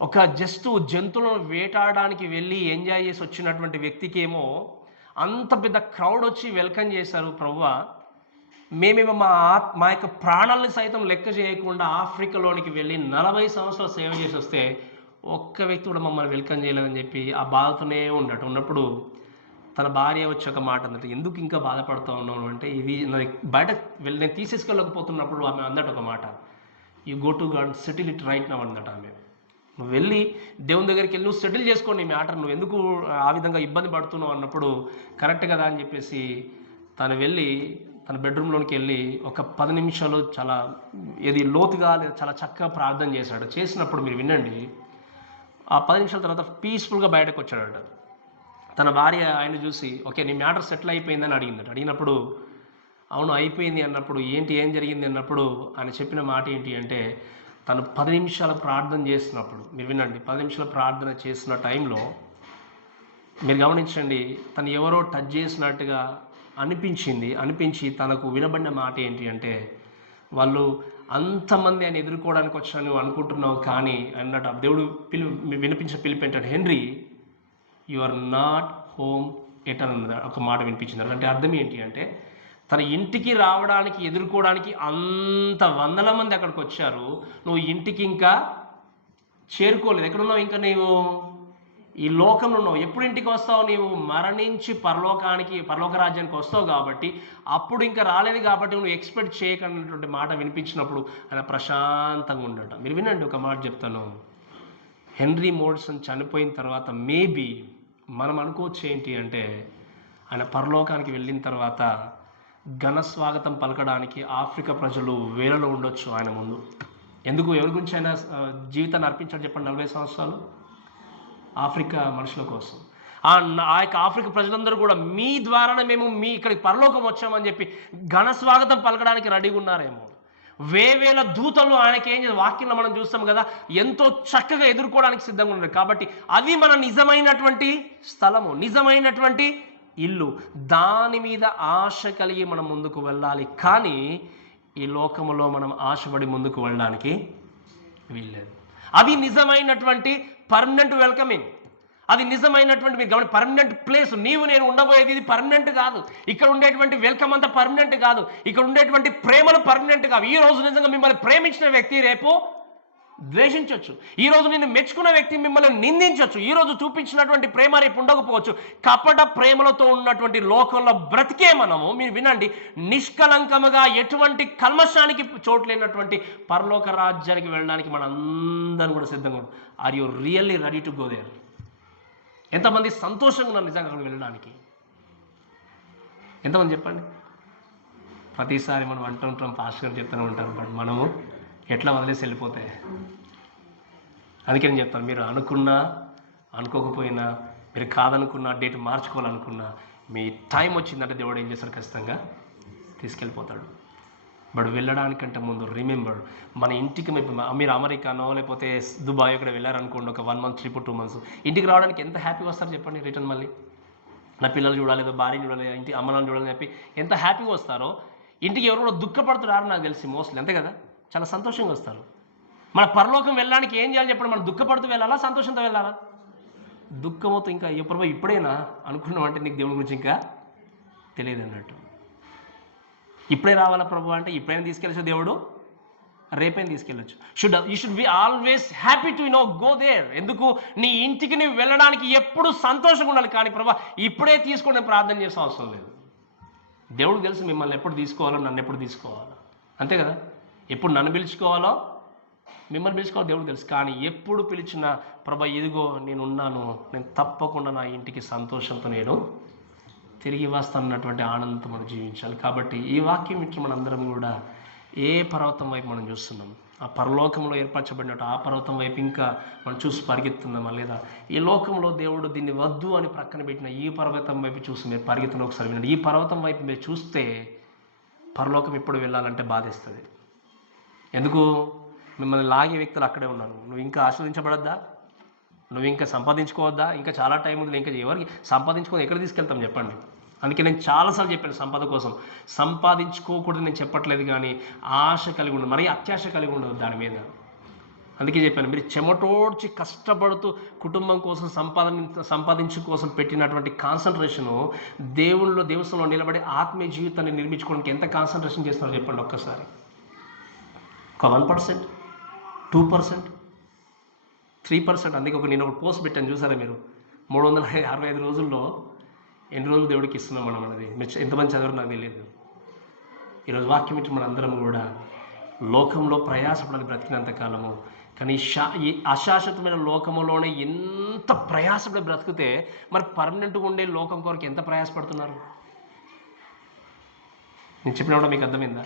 ఒక జస్ట్ జంతువులను వేటాడడానికి వెళ్ళి ఎంజాయ్ చేసి వచ్చినటువంటి వ్యక్తికి ఏమో అంత పెద్ద క్రౌడ్ వచ్చి వెల్కమ్ చేశారు. ప్రభువా, మేమేమో మా యొక్క ప్రాణాలను సైతం లెక్క చేయకుండా ఆఫ్రికాలోనికి వెళ్ళి 40 సంవత్సరాలు సేవ చేసి వస్తే ఒక్క వ్యక్తి కూడా మమ్మల్ని వెల్కమ్ చేయలేదని చెప్పి ఆ బాధతోనే ఉన్నప్పుడు తన భార్య వచ్చి ఒక మాట అన్నట్టు, ఎందుకు ఇంకా బాధపడుతూ ఉన్నాను అంటే, ఇది బయట నేను తీసేసుకోలేకపోతున్నప్పుడు ఆమె అందట ఒక మాట, you go to god settle it right now అందట ఆమె. నువ్వు వెళ్ళి దేవుని దగ్గరికి వెళ్ళి నువ్వు సెటిల్ చేసుకోండి ఈ మ్యాటర్, నువ్వు ఎందుకు ఆ విధంగా ఇబ్బంది పడుతున్నావు అన్నప్పుడు కరెక్ట్ కదా అని చెప్పేసి తను వెళ్ళి తన బెడ్రూమ్లోనికి వెళ్ళి ఒక 10 నిమిషాలు చాలా లోతుగా చాలా చక్కగా ప్రార్థన చేశాడు. చేసినప్పుడు మీరు వినండి, ఆ 10 నిమిషాల తర్వాత పీస్ఫుల్గా బయటకు వచ్చాడట. తన భార్య ఆయన చూసి, ఓకే నీ మ్యాటర్ సెటిల్ అయిపోయిందని అడిగిందట. అడిగినప్పుడు అవును అయిపోయింది అన్నప్పుడు, ఏం జరిగింది అన్నప్పుడు ఆయన చెప్పిన మాట ఏంటి అంటే, తను 10 నిమిషాల ప్రార్థన చేసినప్పుడు, మీరు వినండి, 10 నిమిషాల ప్రార్థన చేసిన టైంలో మీరు గమనించండి, తను ఎవరో టచ్ చేసినట్టుగా అనిపించి తనకు వినబడిన మాట ఏంటి అంటే, వాళ్ళు అంతమంది ఆయన ఎదుర్కోవడానికి వచ్చాను నువ్వు అనుకుంటున్నావు కానీ అన్నట్టు దేవుడు వినిపించిన పిలుపు ఏంటంటే, Henry you are not home at అన్నది ఒక మాట వినిపించింది. అంటే అర్థం ఏంటి అంటే, తన ఇంటికి రావడానికి ఎదుర్కోవడానికి అంత 100 మంది అక్కడికి వచ్చారు, నువ్వు ఇంటికి ఇంకా చేరుకోలేదు. ఎక్కడున్నావు? ఇంకా నీవు ఈ లోకంలో ఉన్నావు. ఎప్పుడు ఇంటికి వస్తావు? నీవు మరణించి పరలోక రాజ్యానికి వస్తావు కాబట్టి అప్పుడు ఇంకా రాలేదు కాబట్టి నువ్వు ఎక్స్పెక్ట్ చేయకన్నటువంటి మాట వినిపించినప్పుడు ఆయన ప్రశాంతంగా ఉండట. మీరు వినండి, ఒక మాట చెప్తాను. హెన్రీ మోరిసన్ చనిపోయిన తర్వాత మేబీ మనం అనుకోవచ్చు ఏంటి అంటే, ఆయన పరలోకానికి వెళ్ళిన తర్వాత ఘన స్వాగతం పలకడానికి ఆఫ్రికా ప్రజలు వేలలో ఉండొచ్చు ఆయన ముందు. ఎందుకు? ఎవరి గురించి ఆయన జీవితాన్ని అర్పించాడు చెప్పండి? 40 సంవత్సరాలు ఆఫ్రికా మనుషుల కోసం. ఆ యొక్క ఆఫ్రికా ప్రజలందరూ కూడా మీ ద్వారానే మేము ఇక్కడికి పరలోకం వచ్చామని చెప్పి ఘన స్వాగతం పలకడానికి రెడీగా ఉన్నారేమో. వేవేల దూతలు ఆయనకి ఏం చేయాలి, వాక్యంలో మనం చూస్తాం కదా, ఎంతో చక్కగా ఎదుర్కోవడానికి సిద్ధంగా ఉన్నారు. కాబట్టి అది మన నిజమైనటువంటి స్థలము, నిజమైనటువంటి ఇల్లు. దాని మీద ఆశ కలిగి మనం ముందుకు వెళ్ళాలి. కానీ ఈ లోకంలో మనం ఆశపడి ముందుకు వెళ్ళడానికి వీల్లేదు. అది నిజమైనటువంటి పర్మనెంట్ వెల్కమింగ్, అది నిజమైనటువంటి మీరు గమని పర్మనెంట్ ప్లేస్. నీవు నేను ఉండబోయేది ఇది పర్మనెంట్ కాదు. ఇక్కడ ఉండేటువంటి వెల్కమ్ అంతా పర్మనెంట్ కాదు. ఇక్కడ ఉండేటువంటి ప్రేమలు పర్మనెంట్ కాదు. ఈ రోజు నిజంగా మిమ్మల్ని ప్రేమించిన వ్యక్తి రేపు ద్వేషించవచ్చు. ఈరోజు నిన్ను మెచ్చుకున్న వ్యక్తి మిమ్మల్ని నిందించవచ్చు. ఈరోజు చూపించినటువంటి ప్రేమ రేపు ఉండకపోవచ్చు. కపట ప్రేమలతో ఉన్నటువంటి లోకంలో బ్రతికే మనము, మీరు వినండి, నిష్కలంకముగా ఎటువంటి కల్మషానికి చోటు లేనటువంటి పరలోక రాజ్యానికి వెళ్ళడానికి మన అందరం కూడా సిద్ధంగా ఉన్నాం. Are you really ready to go there? ఎంతమంది సంతోషంగా ఉన్నారు నిజంగా అక్కడికి వెళ్ళడానికి? ఎంతమంది చెప్పండి? ప్రతిసారి మనం అంటుంటాం, పాస్టర్ గారు చెప్తూనే ఉంటారు, బట్ మనము ఎట్లా వదిలేసి వెళ్ళిపోతాయి. అందుకే నేను చెప్తాను, మీరు అనుకున్నా అనుకోకపోయినా, మీరు కాదనుకున్నా, డేట్ మార్చుకోవాలనుకున్నా, మీ టైం వచ్చిందంటే దేవుడు ఏం చేస్తాడు? ఖచ్చితంగా తీసుకెళ్ళిపోతాడు. బట్ వెళ్ళడానికంటే ముందు రిమెంబర్, మన ఇంటికి మీరు అమెరికానో లేకపోతే దుబాయ్ ఇక్కడ వెళ్ళారనుకోండి, ఒక 1 మంత్ ట్రిప్ 2 మంత్స్, ఇంటికి రావడానికి ఎంత హ్యాపీగా వస్తారు చెప్పండి? రిటర్న్ మళ్ళీ నా పిల్లలు చూడాలి, భార్య చూడాలి, ఇంటి అమ్మనాన్ని చూడాలని చెప్పి ఎంత హ్యాపీగా వస్తారో, ఇంటికి ఎవరు కూడా దుఃఖపడుతున్నారు నాకు తెలిసి మోస్ట్లీ, అంతే కదా? చాలా సంతోషంగా వస్తారు. మన పరలోకం వెళ్ళడానికి ఏం చేయాలి చెప్పండి? మనం దుఃఖపడుతూ వెళ్ళాలా, సంతోషంతో వెళ్ళాలా? దుఃఖంతో ఇంకా ఎప్పుడు ఇప్పుడైనా అనుకున్నామంటే నీకు దేవుని గురించి ఇంకా తెలియదు అన్నట్టు. ఇప్పుడే రావాలా ప్రభు అంటే ఇప్పుడైనా తీసుకెళ్ళచ్చు దేవుడు, రేపైనా తీసుకెళ్ళచ్చు. You should be always happy to go there. ఎందుకు? నీ ఇంటికి నువ్వు వెళ్ళడానికి ఎప్పుడు సంతోషంగా ఉండాలి. కానీ ప్రభు ఇప్పుడే తీసుకొని ప్రార్థన చేసే అవసరం లేదు. దేవుడు తెలుసు మిమ్మల్ని ఎప్పుడు తీసుకోవాలో, నన్ను ఎప్పుడు తీసుకోవాలో, అంతే కదా? ఎప్పుడు నన్ను పిలుచుకోవాలో, మిమ్మల్ని పిలుచుకోవాలో దేవుడు తెలుసు. కానీ ఎప్పుడు పిలిచినా ప్రభు ఇదిగో నేను ఉన్నాను, నేను తప్పకుండా నా ఇంటికి సంతోషంతో నేను తిరిగి వస్తానన్నటువంటి ఆనందంతో మనం జీవించాలి. కాబట్టి ఈ వాక్యం ఇట్లా మనందరం కూడా ఏ పర్వతం వైపు మనం చూస్తున్నాం? ఆ పరలోకంలో ఏర్పరచబడినట్టు ఆ పర్వతం వైపు ఇంకా మనం చూసి పరిగెత్తున్నామా? లేదా ఈ లోకంలో దేవుడు దీన్ని వద్దు అని ప్రక్కన పెట్టిన ఈ పర్వతం వైపు చూసి మీరు పరిగెత్తున్న ఒకసారి వినండి. ఈ పర్వతం వైపు మీరు చూస్తే పరలోకం ఎప్పుడు వెళ్ళాలంటే బాధేస్తుంది. ఎందుకు? మిమ్మల్ని లాగే వ్యక్తులు అక్కడే ఉన్నారు. నువ్వు ఇంకా ఆస్వాదించబడద్దా? నువ్వు ఇంకా సంపాదించుకోవద్దా? ఇంకా చాలా టైం ఉంది. ఇంకా ఎవరికి సంపాదించుకొని ఎక్కడ తీసుకెళ్తాం చెప్పండి? అందుకే నేను చాలాసార్లు చెప్పాను, సంపద కోసం సంపాదించుకోకూడదు నేను చెప్పట్లేదు, కానీ ఆశ కలిగి ఉండదు, మరీ అత్యాశ కలిగి ఉండదు దాని మీద. అందుకే చెప్పాను, మీరు చెమటోడ్చి కష్టపడుతూ కుటుంబం కోసం సంపాదించు కోసం పెట్టినటువంటి కాన్సన్ట్రేషను దేవునిలో నిలబడి ఆత్మీయ జీవితాన్ని నిర్మించుకోవడానికి ఎంత కాన్సన్ట్రేషన్ చేస్తున్నారో చెప్పండి ఒక్కసారి. ఒక 1%, 2%, 3%. అందుకే నేను ఒక పోస్ట్ పెట్టాను, చూసారా మీరు? 365 రోజుల్లో ఎన్ని రోజులు దేవుడికి ఇస్తున్నాం మనం అనేది. మీరు ఎంతమంది చదవరు నాకు తెలియదు. ఈరోజు వాక్యం ఇచ్చి మనందరం కూడా లోకంలో ప్రయాసపడాలి బ్రతికినంత కాలము. కానీ ఈ అశాశ్వతమైన లోకములోనే ఎంత ప్రయాసపడి బ్రతికితే మరి పర్మనెంట్గా ఉండే లోకం కొరకు ఎంత ప్రయాసపడుతున్నారు? నేను చెప్పినప్పుడు మీకు అర్థమైందా?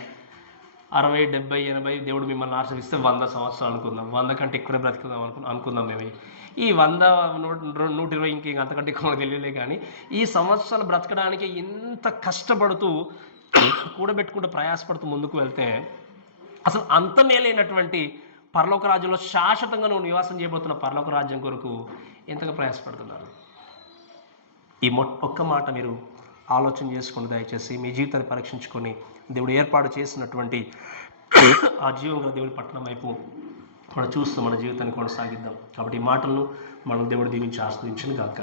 60, 70, 80 దేవుడు మిమ్మల్ని ఆశ్రయిస్తే 100 సంవత్సరాలు అనుకుందాం, 100 కంటే ఎక్కువనే బ్రతుకుదాం అనుకుందాం మేము. ఈ 100, 120 ఇంక అంతకంటే ఎక్కువ తెలియలే. కానీ ఈ సంవత్సరాలు బ్రతకడానికి ఎంత కష్టపడుతూ కూడబెట్టుకుంటూ ప్రయాసపడుతూ ముందుకు వెళ్తే అసలు అంత మేలైనటువంటి పరలోక రాజ్యంలో శాశ్వతంగా నువ్వు నివాసం చేయబోతున్న పరలోక రాజ్యం కొరకు ఎంతగా ప్రయాసపడుతున్నారు? ఈ ఒక్క మాట మీరు ఆలోచన చేసుకుని దయచేసి మీ జీవితాన్ని పరీక్షించుకొని దేవుడు ఏర్పాటు చేసినటువంటి ఆ జీవంగా దేవుడి పట్టణం వైపు మనం చూస్తూ మన జీవితాన్ని కొనసాగిద్దాం. కాబట్టి ఈ మాటలను మనం దేవుడు దీవించి ఆస్వాదించును గాక.